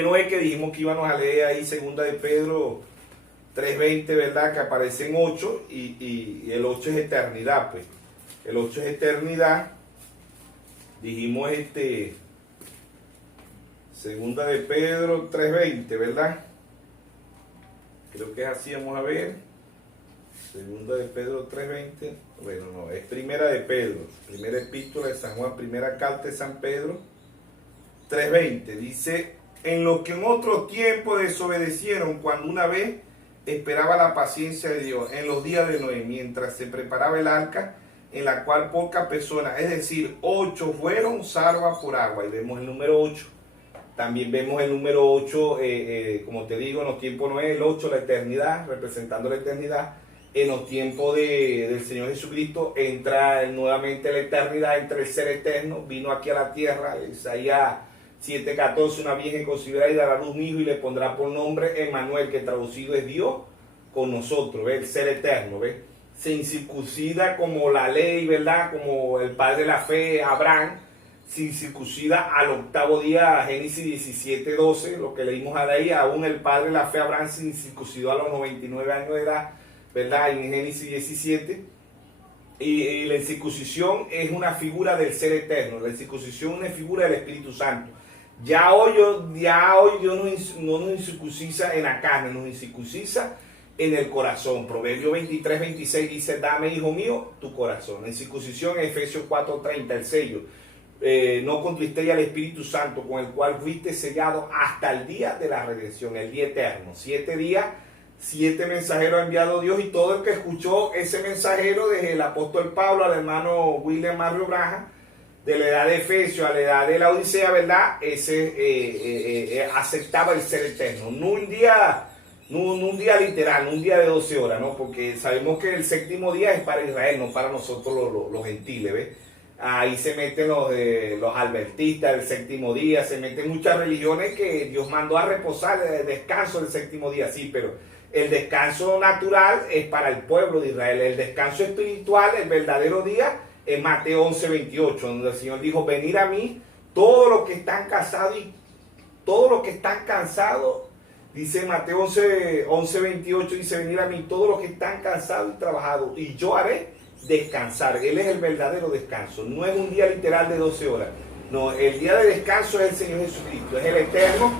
Noé, que dijimos que íbamos a leer ahí, segunda de Pedro 3:20, ¿verdad? Que aparecen 8 y el 8 es eternidad, pues. El 8 es eternidad. Dijimos segunda de Pedro 3:20, ¿verdad? Creo que es así, vamos a ver. Segunda de Pedro 3:20, bueno, no, es primera de Pedro, primera epístola de San Juan, primera carta de San Pedro, 3:20, dice, en lo que en otro tiempo desobedecieron cuando una vez esperaba la paciencia de Dios, en los días de Noé, mientras se preparaba el arca, en la cual pocas personas, es decir, 8 fueron salvas por agua, y vemos el número 8. También vemos el número 8, como te digo, en los tiempos de Noé, el 8, la eternidad, representando la eternidad. En los tiempos del Señor Jesucristo entra nuevamente la eternidad, entra el ser eterno, vino aquí a la tierra, Isaías 7:14, una virgen concebirá y dará a luz un hijo y le pondrá por nombre Emmanuel, que traducido es Dios con nosotros, ¿ves? El ser eterno, ¿ves? Se incircuncida como la ley, ¿verdad? Como el padre de la fe, Abraham, se incircuncida al octavo día, Génesis 17:12, lo que leímos ahí, aún el padre de la fe, Abraham, se incircuncidó a los 99 años de edad, ¿verdad? En Génesis 17, y la incircuncisión es una figura del ser eterno, la incircuncisión es una figura del Espíritu Santo. Ya hoy Dios no nos incircuncisa en la carne, nos incircuncisa en el corazón. Proverbio 23:26 dice, dame, hijo mío, tu corazón. La incircuncisión, Efesios 4:30, el sello. No contristéis al Espíritu Santo, con el cual fuiste sellado hasta el día de la redención, el día eterno. 7 días, 7 mensajeros ha enviado Dios, y todo el que escuchó ese mensajero, desde el apóstol Pablo al hermano William Mario Branham, de la edad de Efesios a la edad de la Odisea, ¿verdad? Ese aceptaba el ser eterno. No un día literal, no un día de 12 horas, ¿no? Porque sabemos que el séptimo día es para Israel, no para nosotros los gentiles, ¿ves? Ahí se meten los adventistas del séptimo día, se meten muchas religiones que Dios mandó a reposar, el descanso del séptimo día, sí, pero el descanso natural es para el pueblo de Israel. El descanso espiritual, el verdadero día, es Mateo 11:28, donde el Señor dijo, venid a mí, todos los que están cansados y todos los que están cansados, dice Mateo 11:28, dice, venid a mí, todos los que están cansados y trabajados, y yo haré descansar. Él es el verdadero descanso. No es un día literal de 12 horas. No, el día de descanso es el Señor Jesucristo. Es el eterno,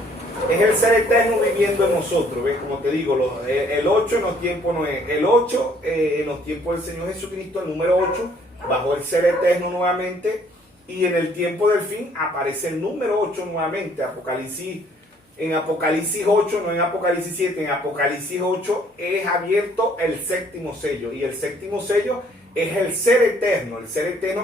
es el ser eterno viviendo en nosotros. ¿Ves? Como te digo, el 8 en los tiempos no es. El 8 en los tiempos del Señor Jesucristo, el número 8, bajo el ser eterno nuevamente. Y en el tiempo del fin aparece el número 8 nuevamente. En Apocalipsis 8, no en Apocalipsis 7, en Apocalipsis 8 es abierto el séptimo sello. Y el séptimo sello es el ser eterno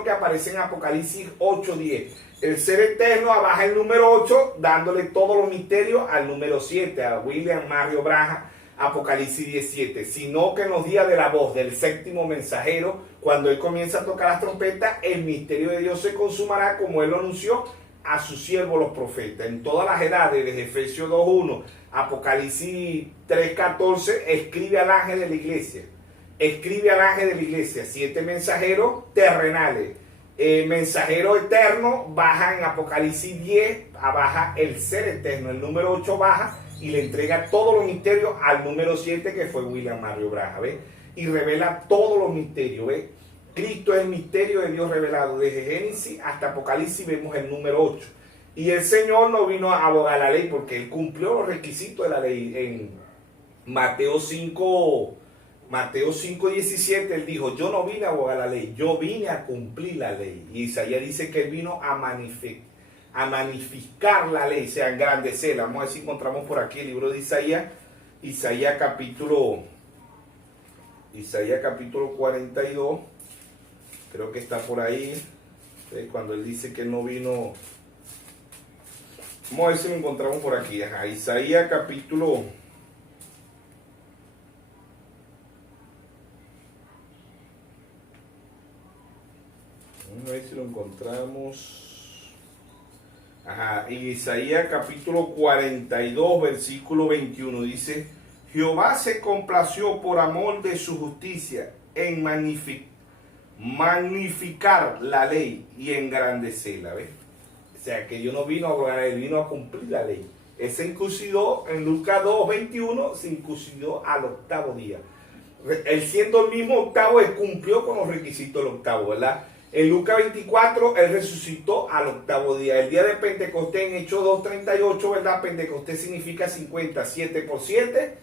que aparece en Apocalipsis 8:10. El ser eterno abaja el número 8, dándole todos los misterios al número 7, a William Mario Braja, Apocalipsis 17. Sino que en los días de la voz del séptimo mensajero, cuando él comienza a tocar las trompetas, el misterio de Dios se consumará como él lo anunció a sus siervos los profetas. En todas las edades, desde Efesios 2:1, Apocalipsis 3:14, escribe al ángel de la iglesia. Escribe al ángel de la iglesia, 7 mensajeros terrenales. Mensajero eterno baja en Apocalipsis 10, baja el ser eterno. El número 8 baja y le entrega todos los misterios al número 7, que fue William Mario Braja, ¿ves? Y revela todos los misterios, ¿ves? Cristo es el misterio de Dios revelado. Desde Génesis hasta Apocalipsis vemos el número 8. Y el Señor no vino a abogar la ley porque Él cumplió los requisitos de la ley. En Mateo 5:17 Él dijo, yo no vine a abogar la ley, yo vine a cumplir la ley. Y Isaías dice que Él vino a magnificar la ley, o sea, engrandecerla. Vamos a ver si encontramos por aquí el libro de Isaías. Isaías capítulo 42. Creo que está por ahí, cuando él dice que no vino. Vamos a ver si lo encontramos por aquí. Ajá. Isaías capítulo. Vamos a ver si lo encontramos. Ajá. Isaías capítulo 42, versículo 21. Dice, Jehová se complació por amor de su justicia en magnificar la ley y engrandecerla, ¿ves? O sea, que Dios no vino a abogar, Él vino a cumplir la ley. Él se incursionó en Lucas 2:21, se incursionó al octavo día. Él siendo el mismo octavo, Él cumplió con los requisitos del octavo, ¿verdad? En Lucas 24, Él resucitó al octavo día. El día de Pentecostés, en Hechos 2:38, ¿verdad? Pentecostés significa 50, 7 por 7.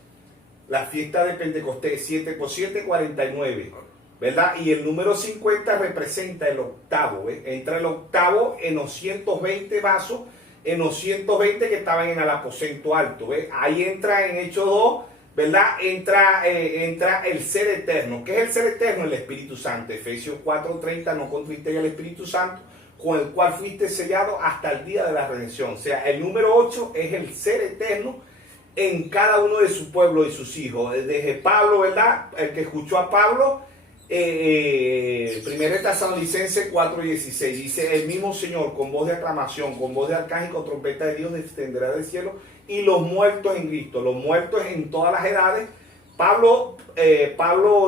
La fiesta de Pentecostés, 7 por 7, 49. ¿Verdad? Y el número 50 representa el octavo, ¿ves? Entra el octavo en los 120 vasos, en los 120 que estaban en el aposento alto, ¿ves? Ahí entra en Hechos 2, ¿verdad? Entra el ser eterno. ¿Qué es el ser eterno? El Espíritu Santo. Efesios 4:30, no contristeis al Espíritu Santo, con el cual fuiste sellado hasta el día de la redención. O sea, el número 8 es el ser eterno en cada uno de su pueblo y sus hijos. Desde Pablo, ¿verdad? El que escuchó a Pablo, Primera Tesalonicenses 4:16 dice, el mismo Señor con voz de aclamación, con voz de arcángel y con trompeta de Dios descenderá del cielo, y los muertos en Cristo, los muertos en todas las edades. Pablo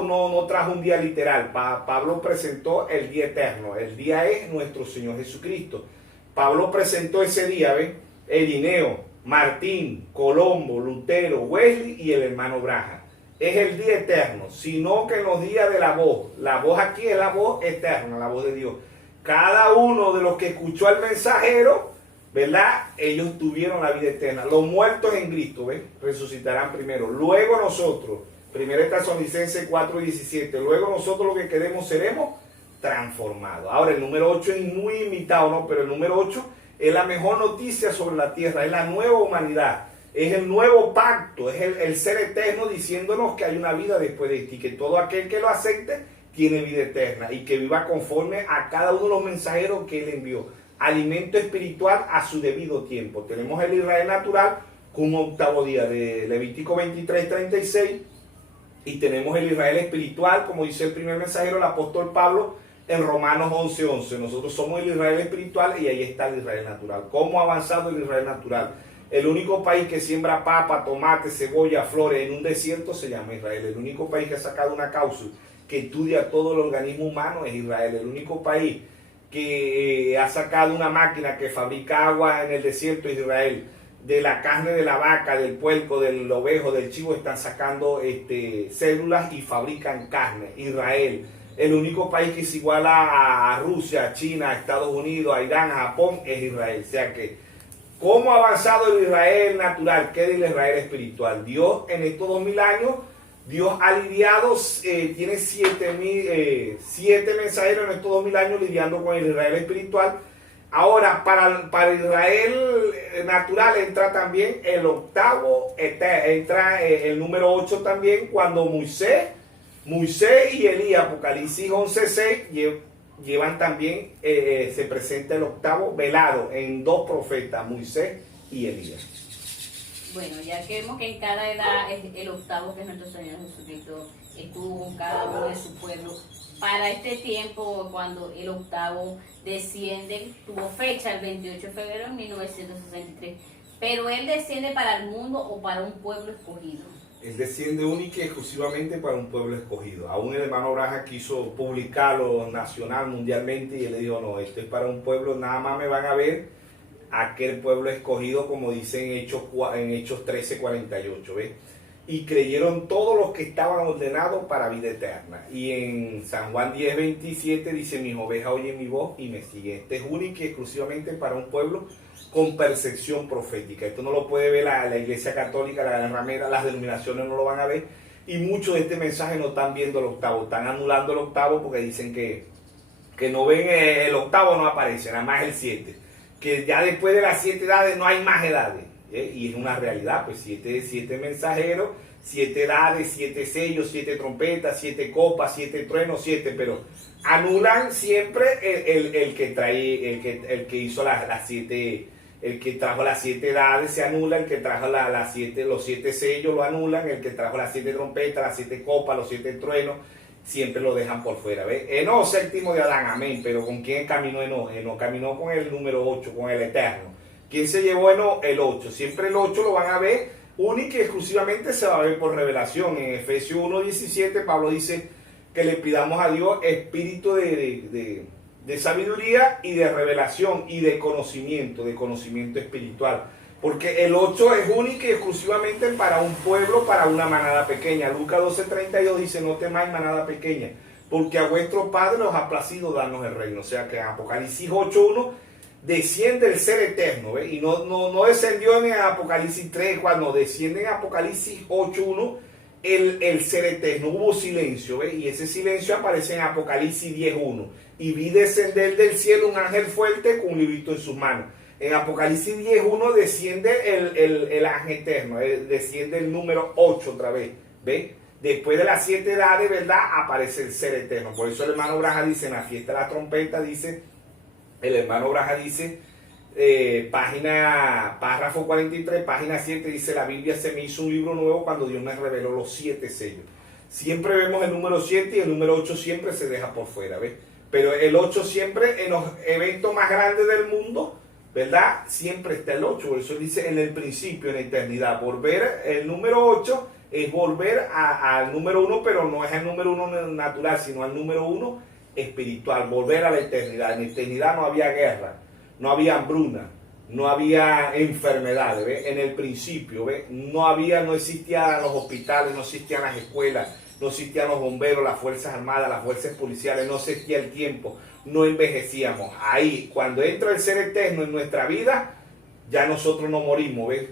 no trajo un día literal. Pablo presentó el día eterno. El día es nuestro Señor Jesucristo. Pablo presentó ese día, ¿ven? Irineo, Martín, Colombo, Lutero, Wesley y el hermano Braja. Es el día eterno, sino que en los días de la voz aquí es la voz eterna, la voz de Dios. Cada uno de los que escuchó al mensajero, ¿verdad? Ellos tuvieron la vida eterna. Los muertos en Cristo, ¿ves? Resucitarán primero. Luego nosotros, 1 Tesalonicenses 4:17, luego nosotros los que quedemos seremos transformados. Ahora el número 8 es muy imitado, ¿no? Pero el número 8 es la mejor noticia sobre la tierra, es la nueva humanidad. Es el nuevo pacto, es el ser eterno diciéndonos que hay una vida después de esto y que todo aquel que lo acepte tiene vida eterna y que viva conforme a cada uno de los mensajeros que Él envió. Alimento espiritual a su debido tiempo. Tenemos el Israel natural con un octavo día de Levítico 23:36 y tenemos el Israel espiritual, como dice el primer mensajero, el apóstol Pablo, en Romanos 11:11. Nosotros somos el Israel espiritual y ahí está el Israel natural. ¿Cómo ha avanzado el Israel natural? El único país que siembra papa, tomate, cebolla, flores en un desierto se llama Israel. El único país que ha sacado una cápsula que estudia todo el organismo humano es Israel. El único país que ha sacado una máquina que fabrica agua en el desierto es Israel. De la carne de la vaca, del puerco, del ovejo, del chivo están sacando células y fabrican carne. Israel. El único país que es igual a Rusia, a China, a Estados Unidos, a Irán, a Japón es Israel. O sea que, ¿cómo ha avanzado el Israel natural? ¿Qué es el Israel espiritual? Dios en estos 2000 años, Dios ha lidiado, tiene 7 mensajeros en estos 2000 años lidiando con el Israel espiritual. Ahora, para Israel natural entra también el octavo, entra el número 8 también, cuando Moisés y Elías, Apocalipsis 11:6, llevan también, se presenta el octavo velado en 2 profetas, Moisés y Elías. Bueno, ya que vemos que en cada edad es el octavo que nuestro Señor Jesucristo estuvo con cada uno de su pueblo. Para este tiempo, cuando el octavo desciende, tuvo fecha el 28 de febrero de 1963, pero él desciende para el mundo o para un pueblo escogido. Él desciende única y exclusivamente para un pueblo escogido. Aún el hermano Braja quiso publicarlo nacional, mundialmente, y él le dijo, no, esto es para un pueblo, nada más me van a ver aquel pueblo escogido, como dice en Hechos 13:48, ¿ves? Y creyeron todos los que estaban ordenados para vida eterna. Y en San Juan 10:27 dice, mis ovejas oyen mi voz y me siguen. Este es único y exclusivamente para un pueblo con percepción profética. Esto no lo puede ver la Iglesia Católica, la ramera, las denominaciones no lo van a ver. Y muchos de este mensaje no están viendo el octavo, están anulando el octavo porque dicen que no ven el octavo, no aparece, nada más el 7. Que ya después de las 7 edades no hay más edades. Y es una realidad, pues 7 mensajeros, 7 edades, 7 sellos, 7 trompetas, 7 copas, 7 truenos, 7, pero anulan siempre el que hizo las 7, el que trajo las 7 edades se anula, el que trajo los 7 sellos lo anulan, el que trajo las 7 trompetas, las 7 copas, los 7 truenos, siempre lo dejan por fuera. ¿Ves? Enoc, séptimo de Adán, amén, pero ¿con quién caminó Enoc? Enoc caminó con el número 8, con el Eterno. ¿Quién se llevó el 8? Siempre el 8 lo van a ver, única y exclusivamente se va a ver por revelación. En Efesios 1:17 Pablo dice que le pidamos a Dios espíritu de sabiduría y de revelación y de conocimiento espiritual. Porque el 8 es única y exclusivamente para un pueblo, para una manada pequeña. Lucas 12:32 dice, no temáis manada pequeña, porque a vuestro Padre os ha placido darnos el reino. O sea que en Apocalipsis 8:1 desciende el ser eterno, ¿ves? Y no descendió en Apocalipsis 3, cuando desciende en Apocalipsis 8:1 el ser eterno. Hubo silencio, ¿ves? Y ese silencio aparece en Apocalipsis 10:1. Y vi descender del cielo un ángel fuerte con un librito en sus manos. En Apocalipsis 10:1 desciende el ángel eterno, desciende el número 8 otra vez, ¿ves? Después de las 7 edades, ¿verdad? Aparece el ser eterno. Por eso el hermano Braja dice, en la fiesta de la trompeta, dice, el hermano Braja dice, párrafo 43, página 7, dice, la Biblia se me hizo un libro nuevo cuando Dios me reveló los 7 sellos. Siempre vemos el número 7 y el número 8 siempre se deja por fuera, ¿ves? Pero el 8 siempre, en los eventos más grandes del mundo, ¿verdad? Siempre está el 8, por eso dice en el principio, en la eternidad. Volver, el número 8 es volver al número 1, pero no es el número 1 natural, sino al número 1 espiritual, volver a la eternidad. En la eternidad no había guerra, no había hambruna, no había enfermedades, ¿ves? En el principio, ¿ves? No existían los hospitales, no existían las escuelas, no existían los bomberos, las fuerzas armadas, las fuerzas policiales, no existía el tiempo, no envejecíamos. Ahí, cuando entra el ser eterno en nuestra vida, ya nosotros no morimos, ¿ves?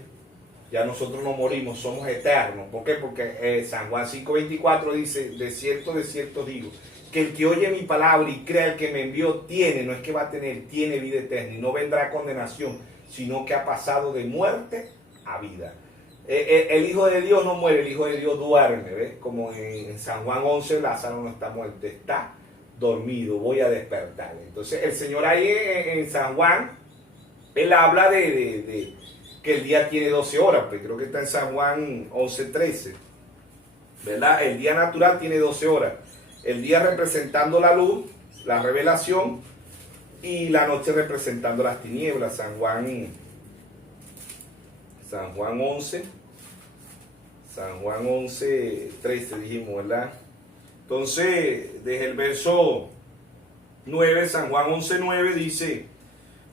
Ya nosotros no morimos, somos eternos. ¿Por qué? Porque San Juan 5:24 dice, de cierto digo, que el que oye mi palabra y crea el que me envió tiene, no es que va a tener, tiene vida eterna y no vendrá condenación, sino que ha pasado de muerte a vida. El Hijo de Dios no muere, el Hijo de Dios duerme, ¿ves? Como en San Juan 11, Lázaro no está muerto, está dormido, voy a despertar. Entonces el Señor ahí en San Juan, él habla de que el día tiene 12 horas, pues creo que está en San Juan 11:13, ¿verdad? El día natural tiene 12 horas. El día representando la luz, la revelación, y la noche representando las tinieblas. San Juan 11, San Juan 11, 13 dijimos, ¿verdad? Entonces, desde el verso 9, San Juan 11, 9 dice: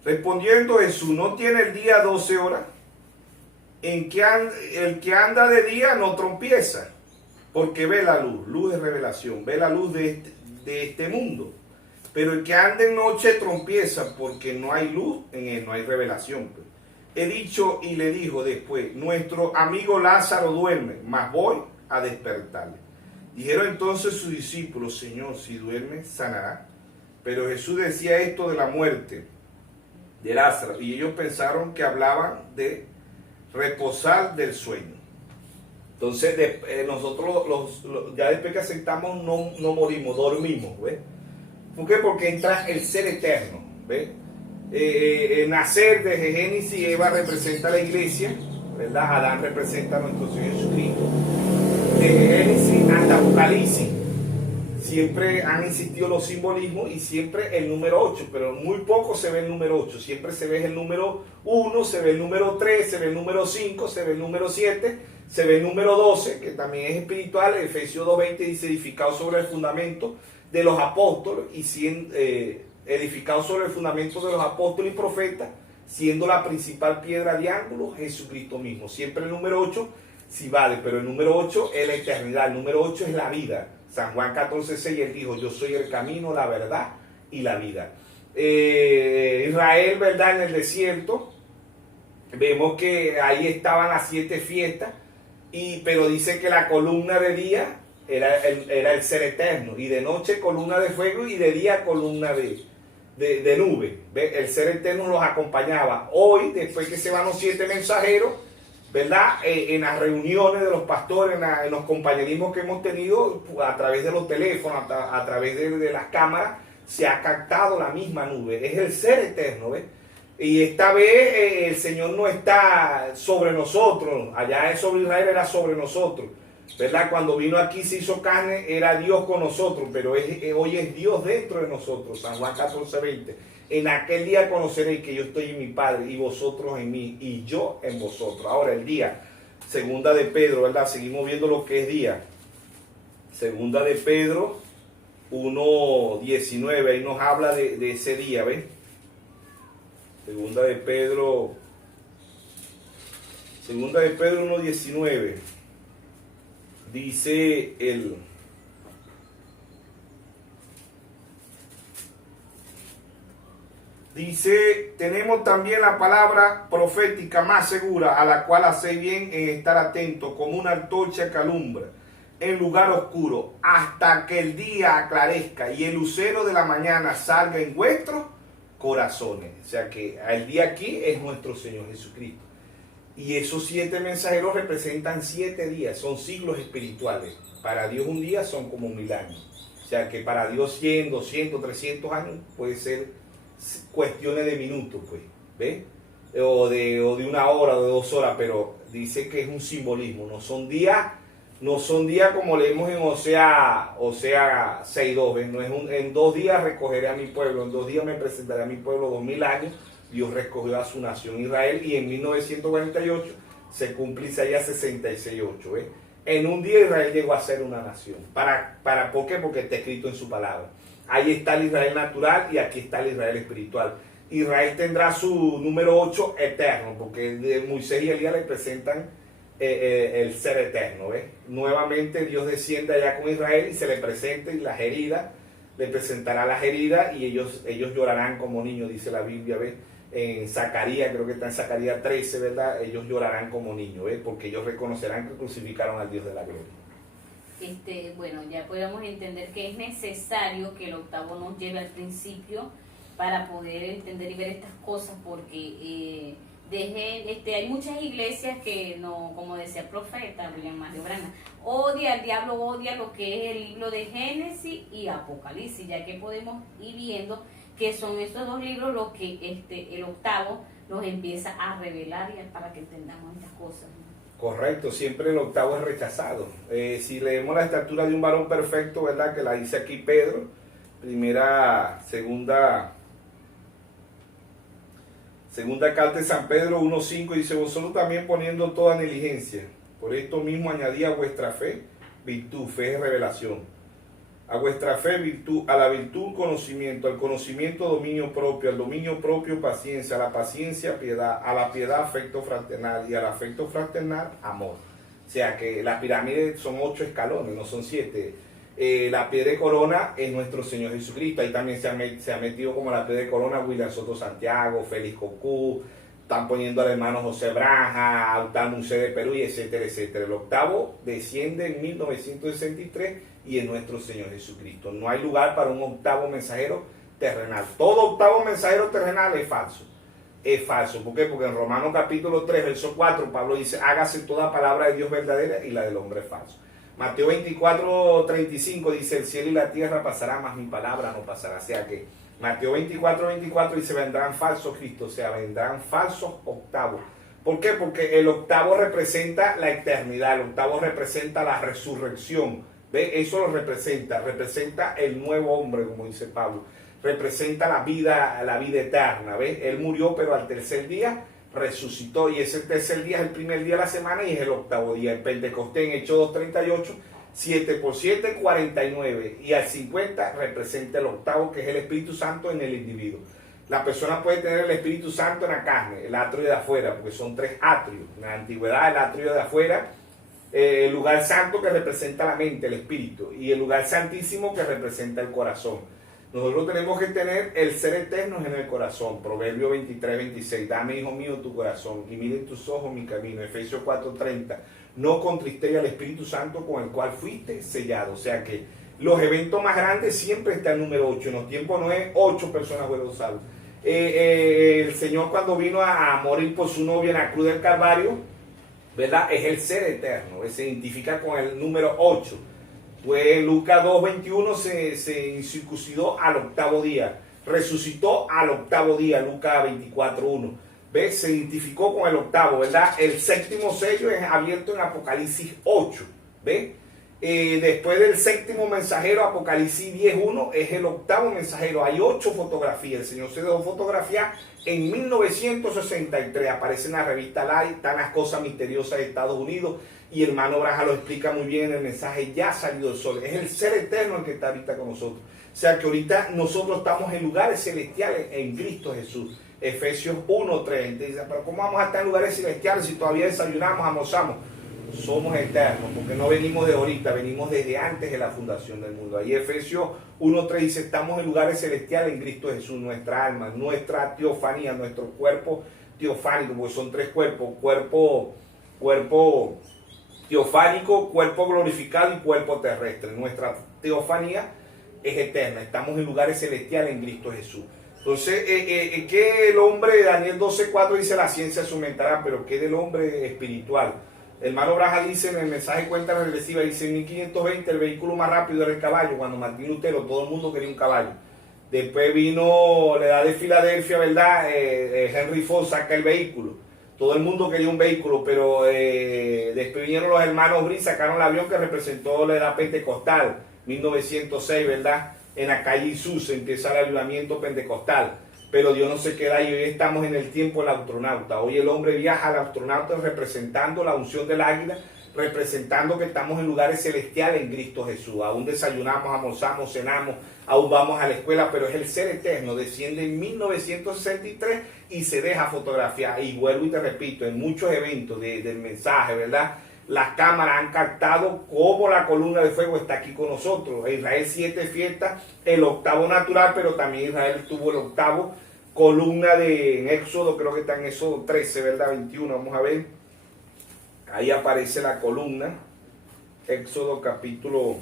respondiendo Jesús, ¿no tiene el día 12 horas? El que anda de día no trompieza, porque ve la luz. Luz es revelación, ve la luz de este mundo. Pero el que anda en noche trompieza, porque no hay luz en él, no hay revelación. Pues. He dicho, y le dijo después: nuestro amigo Lázaro duerme, mas voy a despertarle. Dijeron entonces sus discípulos: Señor, si duerme, sanará. Pero Jesús decía esto de la muerte de Lázaro, y ellos pensaron que hablaban de reposar del sueño. Entonces nosotros ya después que aceptamos no morimos, dormimos, ¿ves? ¿Por qué? Porque entra el ser eterno, ¿ves? El nacer de Génesis, Eva representa a la iglesia, ¿verdad? Adán representa a nuestro Señor Jesucristo. De Génesis hasta Apocalipsis siempre han existido los simbolismos y siempre el número 8, pero muy poco se ve el número 8, siempre se ve el número 1, se ve el número 3, se ve el número 5, se ve el número 7, se ve el número 12, que también es espiritual. Efesios 2:20 dice: edificado sobre el fundamento de los apóstoles, edificado sobre el fundamento de los apóstoles y profetas, siendo la principal piedra de ángulo Jesucristo mismo. Siempre el número 8 sí vale, pero el número 8 es la eternidad, el número 8 es la vida. San Juan 14:6, él dijo: yo soy el camino, la verdad y la vida. Israel, ¿verdad? En el desierto, vemos que ahí estaban las 7 fiestas, pero dice que la columna de día era el ser eterno, y de noche columna de fuego, y de día columna de nube. ¿Ve? El ser eterno los acompañaba. Hoy, después que se van los 7 mensajeros, ¿verdad? En las reuniones de los pastores, en los compañerismos que hemos tenido a través de los teléfonos, a través de las cámaras, se ha captado la misma nube. Es el ser eterno, ¿ves? Y esta vez el Señor no está sobre nosotros. Allá sobre Israel era sobre nosotros, ¿verdad? Cuando vino aquí, se hizo carne, era Dios con nosotros, pero hoy es Dios dentro de nosotros. San Juan 14:20. En aquel día conoceréis que yo estoy en mi Padre, y vosotros en mí, y yo en vosotros. Ahora el día, segunda de Pedro, ¿verdad? Seguimos viendo lo que es día. Segunda de Pedro 1:19, ahí nos habla de ese día, ¿ves? Segunda de Pedro 1:19. Dice, tenemos también la palabra profética más segura, a la cual hacéis bien en estar atentos, como una antorcha que alumbra en lugar oscuro, hasta que el día aclarezca y el lucero de la mañana salga en vuestros corazones. O sea que el día aquí es nuestro Señor Jesucristo. Y esos 7 mensajeros representan 7 días, son siglos espirituales. Para Dios un día son como 1000 años. O sea que para Dios 100, 200, 300 años puede ser cuestiones de minutos, pues, ¿ves? O de 1 hora o de 2 horas, pero dice que es un simbolismo, no son días como leemos en Osea 6:2, ¿ves? No es en 2 días recogeré a mi pueblo, en 2 días me presentaré a mi pueblo. 2000 años Dios recogió a su nación Israel, y en 1948 se cumple Isaías 66:8, ¿ves? En un día Israel llegó a ser una nación. ¿Por qué? Porque está escrito en su palabra. Ahí está el Israel natural y aquí está el Israel espiritual. Israel tendrá su número 8 eterno, porque de Moisés y Elías le presentan el ser eterno, ¿ves? Nuevamente Dios desciende allá con Israel y se le presenta, y las heridas, le presentará las heridas, y ellos llorarán como niños, dice la Biblia, ¿ves? En Zacarías, creo que está en Zacarías 13, ¿verdad? Ellos llorarán como niños, ¿ves? Porque ellos reconocerán que crucificaron al Dios de la gloria. Bueno, ya podemos entender que es necesario que el octavo nos lleve al principio para poder entender y ver estas cosas, porque hay muchas iglesias que no, como decía el profeta William Mario Branham, el diablo odia lo que es el libro de Génesis y Apocalipsis, ya que podemos ir viendo que son esos 2 libros los que el octavo nos empieza a revelar, y para que entendamos estas cosas, ¿no? Correcto, siempre el octavo es rechazado. Si leemos la estatura de un varón perfecto, ¿verdad? Que la dice aquí Pedro, Segunda carta de San Pedro 1:5 dice: vosotros también poniendo toda negligencia, por esto mismo añadí a vuestra fe virtud, fe es revelación, a vuestra fe virtud, a la virtud conocimiento, al conocimiento dominio propio, al dominio propio paciencia, a la paciencia piedad, a la piedad afecto fraternal y al afecto fraternal amor. O sea que la pirámide son 8 escalones, no son 7. La piedra de corona es nuestro Señor Jesucristo. Ahí también se ha metido como la piedra de corona William Soto Santiago, Félix Cocú, están poniendo al hermano José Branja, Autano Unce de Perú, y etcétera, etcétera. El octavo desciende en 1963 y es nuestro Señor Jesucristo. No hay lugar para un octavo mensajero terrenal. Todo octavo mensajero terrenal es falso. Es falso. ¿Por qué? Porque en Romanos capítulo 3, verso 4, Pablo dice: hágase toda palabra de Dios verdadera y la del hombre es falso. Mateo 24:35 dice: el cielo y la tierra pasarán, mas mi palabra no pasará. O sea que Mateo 24:24 dice: vendrán falsos cristos, o sea, vendrán falsos octavos. ¿Por qué? Porque el octavo representa la eternidad, el octavo representa la resurrección. ¿Ve? Eso lo representa el nuevo hombre, como dice Pablo. Representa la vida eterna. ¿Ve? Él murió, pero al tercer día resucitó, y ese tercer día es el primer día de la semana y es el octavo día. El Pentecostés en Hechos 2:38, 7 por 7, 49, y al 50 representa el octavo, que es el Espíritu Santo en el individuo. La persona puede tener el Espíritu Santo en la carne, el atrio de afuera, porque son 3 atrios. En la antigüedad, el atrio de afuera, el lugar santo que representa la mente, el espíritu, y el lugar santísimo que representa el corazón. Nosotros tenemos que tener el ser eterno en el corazón. Proverbio 23:26. Dame, hijo mío, tu corazón y miren tus ojos mi camino. Efesios 4:30. No contristéis al Espíritu Santo con el cual fuiste sellado. O sea que los eventos más grandes siempre está el número 8. En los tiempos no es 8 personas fueron salvas. El Señor, cuando vino a morir por su novia en la cruz del Calvario, ¿verdad? Es el ser eterno. Se identifica con el número 8. Pues Lucas 2:21 se circuncidó al octavo día, resucitó al octavo día, Lucas 24:1. ¿Ves? Se identificó con el octavo, ¿verdad? El séptimo sello es abierto en Apocalipsis 8. ¿Ves? Después del séptimo mensajero, Apocalipsis 10:1, es el octavo mensajero. Hay 8 fotografías. El Señor se dejó fotografiar en 1963. Aparece en la revista Life, están las cosas misteriosas de Estados Unidos. Y el hermano Braja lo explica muy bien en el mensaje Ya salió el sol. Es el ser eterno el que está ahorita con nosotros. O sea que ahorita nosotros estamos en lugares celestiales en Cristo Jesús. Efesios 1:3. Dice: pero ¿cómo vamos a estar en lugares celestiales si todavía desayunamos, almorzamos? Somos eternos, porque no venimos de ahorita, venimos desde antes de la fundación del mundo. Ahí Efesios 1:3 dice: estamos en lugares celestiales en Cristo Jesús. Nuestra alma, nuestra teofanía, nuestro cuerpo teofánico, porque son 3 cuerpos: cuerpo teofánico, cuerpo glorificado y cuerpo terrestre. Nuestra teofanía es eterna, estamos en lugares celestiales en Cristo Jesús. Entonces, ¿qué el hombre? Daniel 12:4 dice: la ciencia se aumentará, pero ¿qué del hombre espiritual? El hermano Braja dice en el mensaje cuenta regresiva, dice: en 1520 el vehículo más rápido era el caballo. Cuando Martín Lutero, todo el mundo quería un caballo. Después vino la edad de Filadelfia, ¿verdad? Henry Ford saca el vehículo. Todo el mundo quería un vehículo, pero después vinieron los hermanos Brice, sacaron el avión que representó la edad pentecostal, 1906, ¿verdad? En la calle Jesús empieza el avivamiento pentecostal. Pero Dios no se queda ahí. Hoy estamos en el tiempo del astronauta. Hoy el hombre viaja al astronauta representando la unción del águila, representando que estamos en lugares celestiales en Cristo Jesús. Aún desayunamos, almorzamos, cenamos, aún vamos a la escuela, pero es el ser eterno. Desciende en 1963 y se deja fotografiar. Y vuelvo y te repito, en muchos eventos del mensaje, ¿verdad? Las cámaras han captado cómo la columna de fuego está aquí con nosotros. Israel 7 fiestas, el octavo natural, pero también Israel tuvo el octavo columna en Éxodo, creo que está en Éxodo 13, ¿verdad? 21, vamos a ver. Ahí aparece la columna. Éxodo capítulo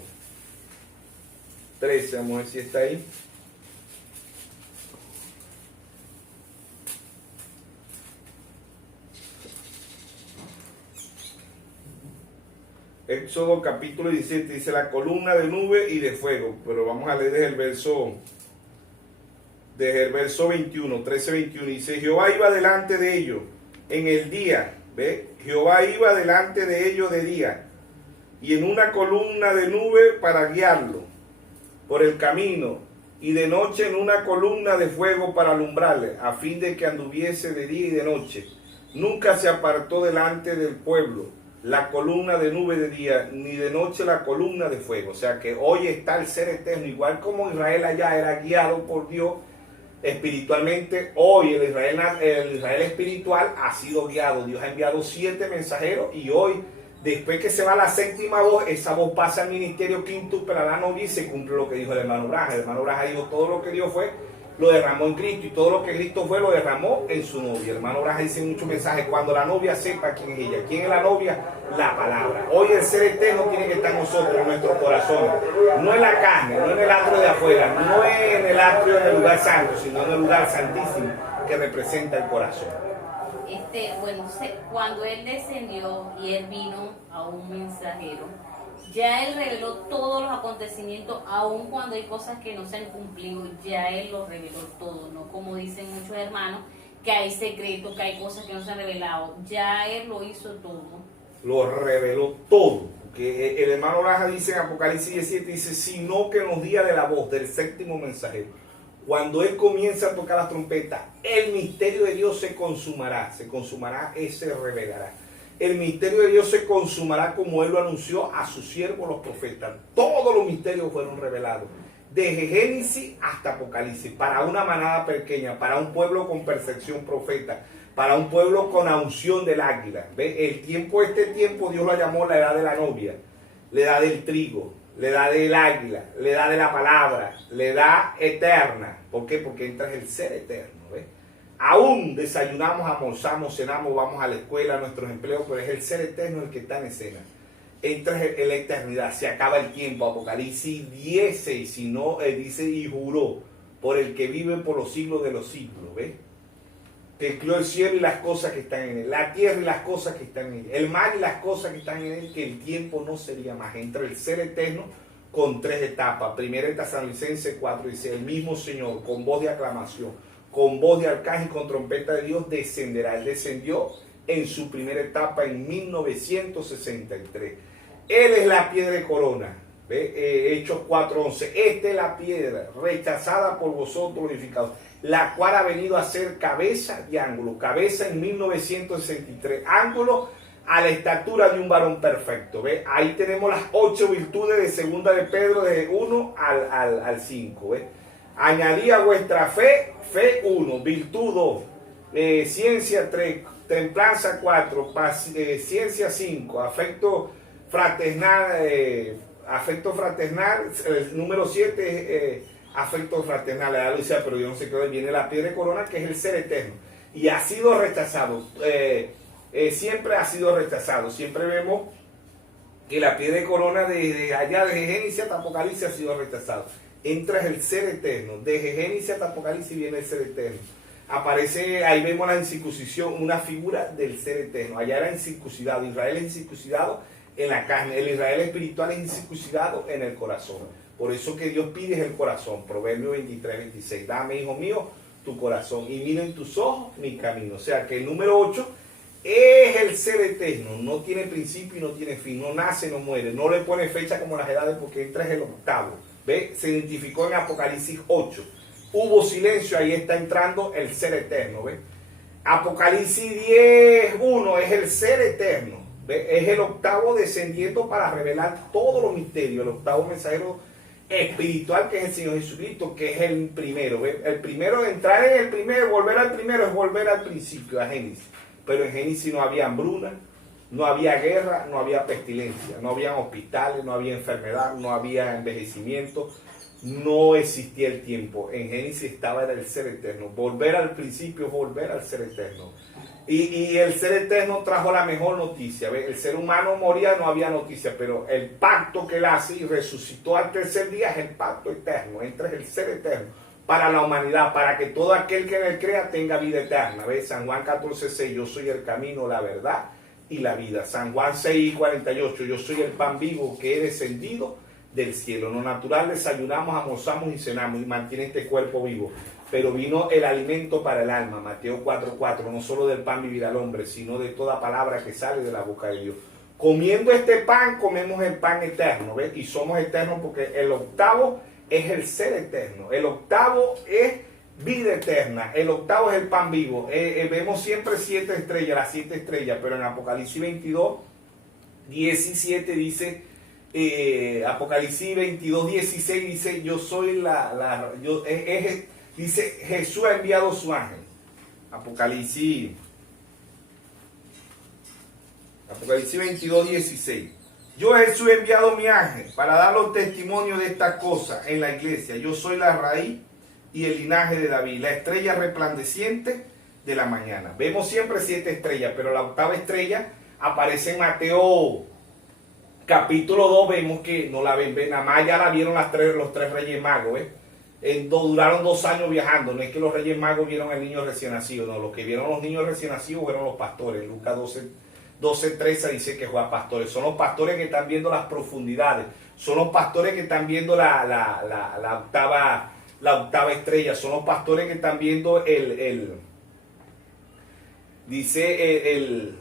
13, vamos a ver si está ahí. Éxodo capítulo 17 dice: la columna de nube y de fuego. Pero vamos a leer desde el verso 21, 13-21. Dice: Jehová iba delante de ellos en el día. ¿Ve? Jehová iba delante de ellos de día, y en una columna de nube para guiarlo por el camino, y de noche en una columna de fuego para alumbrarle, a fin de que anduviese de día y de noche. Nunca se apartó delante del pueblo la columna de nube de día, ni de noche la columna de fuego. O sea que hoy está el ser eterno, igual como Israel allá era guiado por Dios espiritualmente, hoy el Israel espiritual ha sido guiado. Dios ha enviado 7 mensajeros y hoy, después que se va la 7ª voz, esa voz pasa al ministerio quíntuple a la novia y se cumple lo que dijo el hermano Braja. El hermano Braja dijo: todo lo que Dios fue, lo derramó en Cristo, y todo lo que Cristo fue, lo derramó en su novia. El hermano Braja dice muchos mensajes: cuando la novia sepa quién es ella. ¿Quién es la novia? La palabra. Hoy el ser eterno tiene que estar en nosotros, en nuestro corazón. No en la carne, no en el atrio de afuera, no en el atrio del lugar santo, sino en el lugar santísimo que representa el corazón. Bueno, cuando él descendió y él vino a un mensajero, ya él reveló todos los acontecimientos, aun cuando hay cosas que no se han cumplido, ya él lo reveló todo, no como dicen muchos hermanos, que hay secretos, que hay cosas que no se han revelado. Ya él lo hizo todo. Lo reveló todo. Que el hermano Braja dice en Apocalipsis 17, dice: sino que en los días de la voz del 7º mensajero, cuando él comienza a tocar la trompeta, el misterio de Dios se consumará y se revelará. El misterio de Dios se consumará como él lo anunció a sus siervos los profetas. Todos los misterios fueron revelados, desde Génesis hasta Apocalipsis, para una manada pequeña, para un pueblo con percepción profeta, para un pueblo con la unción del águila. ¿Ve? Este tiempo Dios lo llamó la edad de la novia, la edad del trigo, la edad del águila, la edad de la palabra, la edad eterna. ¿Por qué? Porque entra el ser eterno. ¿Ve? Aún desayunamos, almorzamos, cenamos, vamos a la escuela, a nuestros empleos, pero es el ser eterno el que está en escena. Entra en la eternidad, se acaba el tiempo. Apocalipsis 16, si no, dice: y juró por el que vive por los siglos de los siglos. ¿Ves? Que creó el cielo y las cosas que están en él, la tierra y las cosas que están en él, el mar y las cosas que están en él, que el tiempo no sería más. Entra el ser eterno con 3 etapas. Primera de Tesalonicenses 4 dice: el mismo Señor, con voz de aclamación, con voz de arcángel y con trompeta de Dios, descenderá. Él descendió en su primera etapa en 1963. Él es la piedra de corona. Hechos 4:11. Esta es la piedra rechazada por vosotros, glorificados, la cual ha venido a ser cabeza y ángulo. Cabeza en 1963. Ángulo a la estatura de un varón perfecto. ¿Ve? Ahí tenemos las 8 virtudes de 2 de Pedro, de 1 al 5. ¿Ve? Añadí a vuestra fe 1, virtud 2, ciencia 3, templanza 4, ciencia 5, afecto fraternal, el número 7 afecto fraternal. Ya lo decía, pero yo no sé qué viene la piedra de corona, que es el ser eterno, y ha sido rechazado, siempre ha sido rechazado. Siempre vemos que la piedra de corona desde allá, desde Génesis hasta Apocalipsis, ha sido rechazado. Entra el ser eterno, desde Génesis hasta Apocalipsis viene el ser eterno. Aparece, ahí vemos la incircuncisión, una figura del ser eterno. Allá era incircuncidado, Israel es incircuncidado en la carne, el Israel espiritual es incircuncidado en el corazón. Por eso que Dios pide es el corazón. Proverbios 23:26, dame, hijo mío, tu corazón, y mira en tus ojos mi camino. O sea que el número 8 es el ser eterno, no tiene principio y no tiene fin, no nace, no muere, no le pone fecha como las edades, porque entra es el octavo. ¿Ve? Se identificó en Apocalipsis 8. Hubo silencio, ahí está entrando el ser eterno. ¿Ve? Apocalipsis 10:1 es el ser eterno. ¿Ve? Es el octavo descendiendo para revelar todos los misterios. El octavo mensajero espiritual, que es el Señor Jesucristo, que es el primero. ¿Ve? El primero, de entrar en el primero, volver al primero, es volver al principio, a Génesis. Pero en Génesis no había hambruna, no había guerra, no había pestilencia, no había hospitales, no había enfermedad, no había envejecimiento, no existía el tiempo. En Génesis estaba el ser eterno. Volver al principio, volver al ser eterno. Y el ser eterno trajo la mejor noticia. ¿Ve? El ser humano moría, no había noticia, pero el pacto que él hace y resucitó al tercer día es el pacto eterno. Entra el ser eterno para la humanidad, para que todo aquel que en él crea tenga vida eterna. ¿Ve? San Juan 14:6, yo soy el camino, la verdad y la vida. San Juan 6:48, yo soy el pan vivo que he descendido del cielo. Lo natural desayunamos, almorzamos y cenamos y mantiene este cuerpo vivo. Pero vino el alimento para el alma. Mateo 4:4, no solo del pan vivirá el hombre, sino de toda palabra que sale de la boca de Dios. Comiendo este pan, comemos el pan eterno. ¿Ves? Y somos eternos porque el octavo es el ser eterno. El octavo es vida eterna. El octavo es el pan vivo. Vemos siempre 7 estrellas, las 7 estrellas, pero en Apocalipsis 22, 17 dice, Apocalipsis 22, 16 dice, yo soy dice, Jesús ha enviado su ángel. Apocalipsis 22, 16. Yo Jesús he enviado mi ángel para dar los testimonios de estas cosas en la iglesia. Yo soy la raíz y el linaje de David, la estrella resplandeciente de la mañana. Vemos siempre 7 estrellas, pero la octava estrella aparece en Mateo capítulo 2. Vemos que no la ven, nada más ya la vieron los 3 reyes magos. Duraron 2 años viajando. No es que los reyes magos vieron al niño recién nacido, no, los que vieron los niños recién nacidos fueron los pastores. Lucas 12:13 dice que fue a pastores. Son los pastores que están viendo las profundidades. Son los pastores que están viendo la octava estrella. Son los pastores que están viendo dice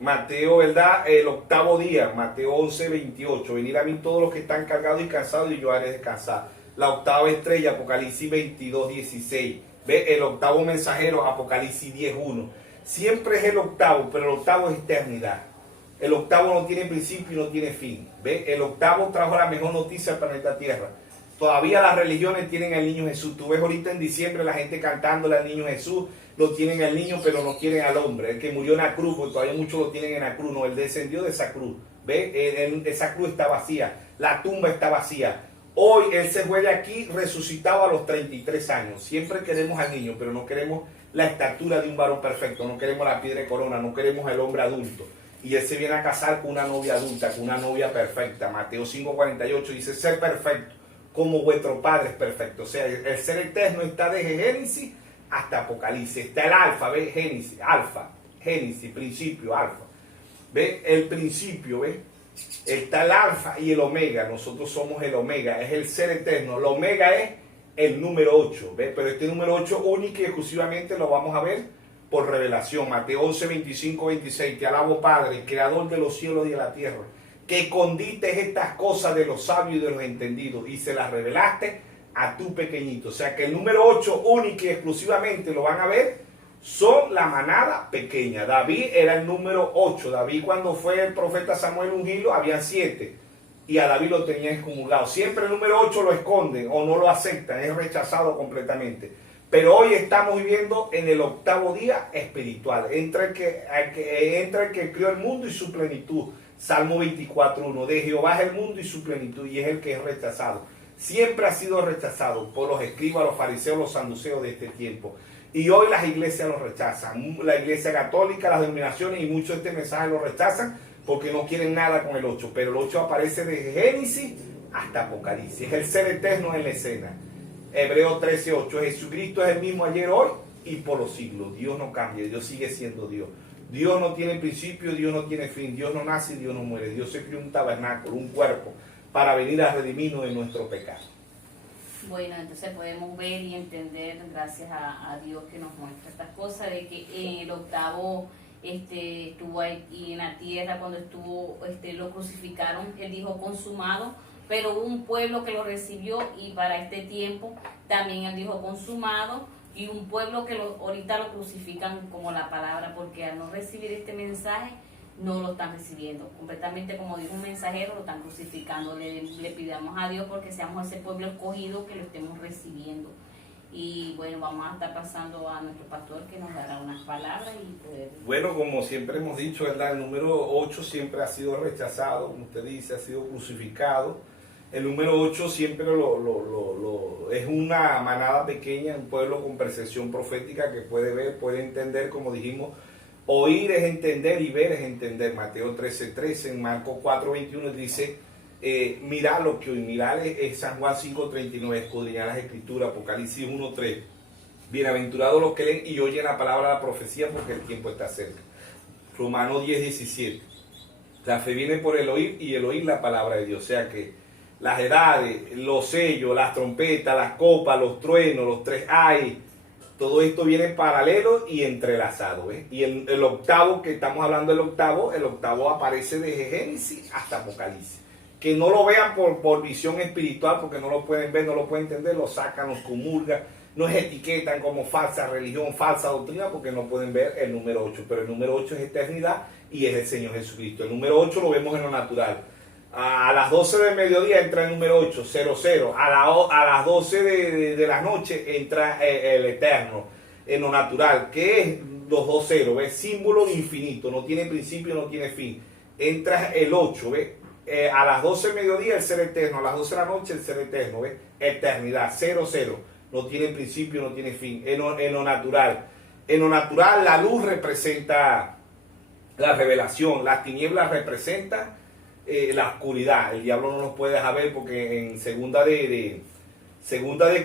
Mateo, ¿verdad? El octavo día, Mateo 11:28. Venid a mí todos los que están cargados y cansados y yo haré descansar. La octava estrella, Apocalipsis 22:16. Ve el octavo mensajero, Apocalipsis 10:1. Siempre es el octavo, pero el octavo es eternidad. El octavo no tiene principio y no tiene fin. ¿Ve? El octavo trajo la mejor noticia al planeta Tierra. Todavía las religiones tienen al niño Jesús. Tú ves ahorita en diciembre la gente cantándole al niño Jesús. Lo tienen al niño, pero no quieren al hombre. El que murió en la cruz, porque todavía muchos lo tienen en la cruz. No, él descendió de esa cruz. ¿Ve? Esa cruz está vacía. La tumba está vacía. Hoy él se fue de aquí resucitado a los 33 años. Siempre queremos al niño, pero no queremos la estatura de un varón perfecto. No queremos la piedra de corona. No queremos el hombre adulto. Y él se viene a casar con una novia adulta, con una novia perfecta. Mateo 5:48 dice, ser perfecto como vuestro Padre es perfecto. O sea, el ser eterno está desde Génesis hasta Apocalipsis. Está el alfa, ¿ve? Génesis, alfa, Génesis, principio, alfa. ¿Ve? El principio, ¿ve? Está el alfa y el omega. Nosotros somos el omega, es el ser eterno. El omega es el número 8, ¿ve? Pero este número 8 único y exclusivamente lo vamos a ver por revelación. Mateo 11, 25, 26. Te alabo, Padre, creador de los cielos y de la tierra, que escondiste estas cosas de los sabios y de los entendidos y se las revelaste a tu pequeñito. O sea que el número 8 único y exclusivamente lo van a ver, son la manada pequeña. David era el número 8. David, cuando fue el profeta Samuel ungido, habían 7 y a David lo tenían excomulgado. Siempre el número 8 lo esconden o no lo aceptan, es rechazado completamente. Pero hoy estamos viviendo en el octavo día espiritual. Entra el que creó el mundo y su plenitud. Salmo 24:1. De Jehová es el mundo y su plenitud, y es el que es rechazado. Siempre ha sido rechazado por los escribas, los fariseos, los saduceos de este tiempo. Y hoy las iglesias lo rechazan. La iglesia católica, las denominaciones y muchos de este mensaje lo rechazan porque no quieren nada con el 8. Pero el 8 aparece desde Génesis hasta Apocalipsis. Es el ser eterno en la escena. Hebreos 13:8. Jesucristo es el mismo ayer, hoy y por los siglos. Dios no cambia, Dios sigue siendo Dios. Dios no tiene principio, Dios no tiene fin, Dios no nace y Dios no muere. Dios se creó un tabernáculo, un cuerpo, para venir a redimirnos de nuestro pecado. Bueno, entonces podemos ver y entender, gracias a Dios que nos muestra estas cosas, de que en el octavo estuvo ahí en la tierra, cuando lo crucificaron, él dijo consumado, pero hubo un pueblo que lo recibió y para este tiempo también él dijo consumado. Y un pueblo que ahorita lo crucifican como la palabra, porque al no recibir este mensaje, no lo están recibiendo. Completamente, como dijo un mensajero, lo están crucificando. Le pidamos a Dios porque seamos ese pueblo escogido que lo estemos recibiendo. Y bueno, vamos a estar pasando a nuestro pastor que nos dará unas palabras. Bueno, como siempre hemos dicho, ¿verdad? El número 8 siempre ha sido rechazado, como usted dice, ha sido crucificado. El número 8 siempre es una manada pequeña, un pueblo con percepción profética que puede ver, puede entender, como dijimos. Oír es entender y ver es entender. Mateo 13:13, en Marcos 4:21 dice, mirad lo que hoy, mirad es San Juan 5:39, escudriñar las escrituras, Apocalipsis 1:3. Bienaventurados los que leen y oyen la palabra de la profecía, porque el tiempo está cerca. Romanos 10:17. La fe viene por el oír y el oír la palabra de Dios. O sea que las edades, los sellos, las trompetas, las copas, los truenos, los 3 ay, todo esto viene paralelo y entrelazado. Y el octavo, que estamos hablando del octavo, el octavo aparece desde Génesis hasta Apocalipsis. que no lo vean por visión espiritual, porque no lo pueden ver, no lo pueden entender, lo sacan, los comulgan, nos etiquetan como falsa religión, falsa doctrina, porque no pueden ver el número 8. Pero el número 8 es eternidad y es el Señor Jesucristo. El número 8 lo vemos en lo natural. A las 12 del mediodía entra el número 8, 00. A las 12 de la noche entra el eterno, en lo natural, que es los 2 ceros, ¿ves? Símbolo de infinito, no tiene principio, no tiene fin. Entra el 8, ¿ves? A las 12 del mediodía el ser eterno, a las 12 de la noche el ser eterno, ¿ves? Eternidad, 00, no tiene principio, no tiene fin, en lo natural. En lo natural la luz representa la revelación, las tinieblas representan la oscuridad. El diablo no nos puede dejar ver, porque en segunda de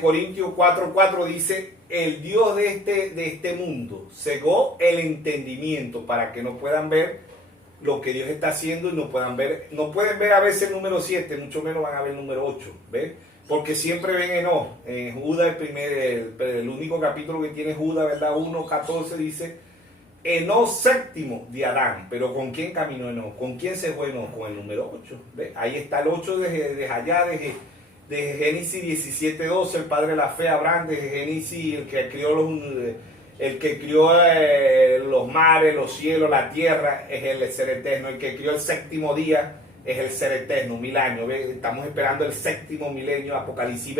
Corintios 4:4 dice: el Dios de este mundo cegó el entendimiento para que no puedan ver lo que Dios está haciendo y no pueden ver a veces el número 7, mucho menos van a ver el número 8, ¿ves? Porque siempre ven en Judas, el único capítulo que tiene Judas, ¿verdad? 1:14 dice: Enoc séptimo de Adán. Pero ¿con quién caminó Enoc? ¿Con quién se fue Enoc? Con el número 8. ¿Ves? Ahí está el 8 de allá, de Génesis 17:12, el padre de la fe, Abraham, de Génesis, el que crió los mares, los cielos, la tierra, es el ser eterno. El que crió el séptimo día es el ser eterno, 1000 años. ¿Ves? Estamos esperando el séptimo milenio. Apocalipsis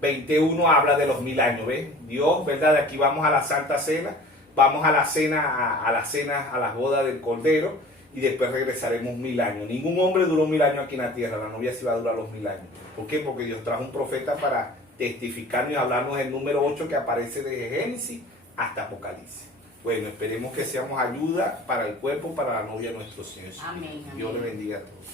21 habla de los 1000 años. ¿Ves? Dios, ¿verdad? De aquí vamos a la Santa Cena. Vamos a la cena, a las bodas del Cordero, y después regresaremos 1000 años. Ningún hombre duró 1000 años aquí en la tierra. La novia sí va a durar los 1000 años. ¿Por qué? Porque Dios trajo un profeta para testificarnos y hablarnos del número 8 que aparece desde Génesis hasta Apocalipsis. Bueno, esperemos que seamos ayuda para el cuerpo, para la novia de nuestro Señor. Amén. Dios le bendiga a todos.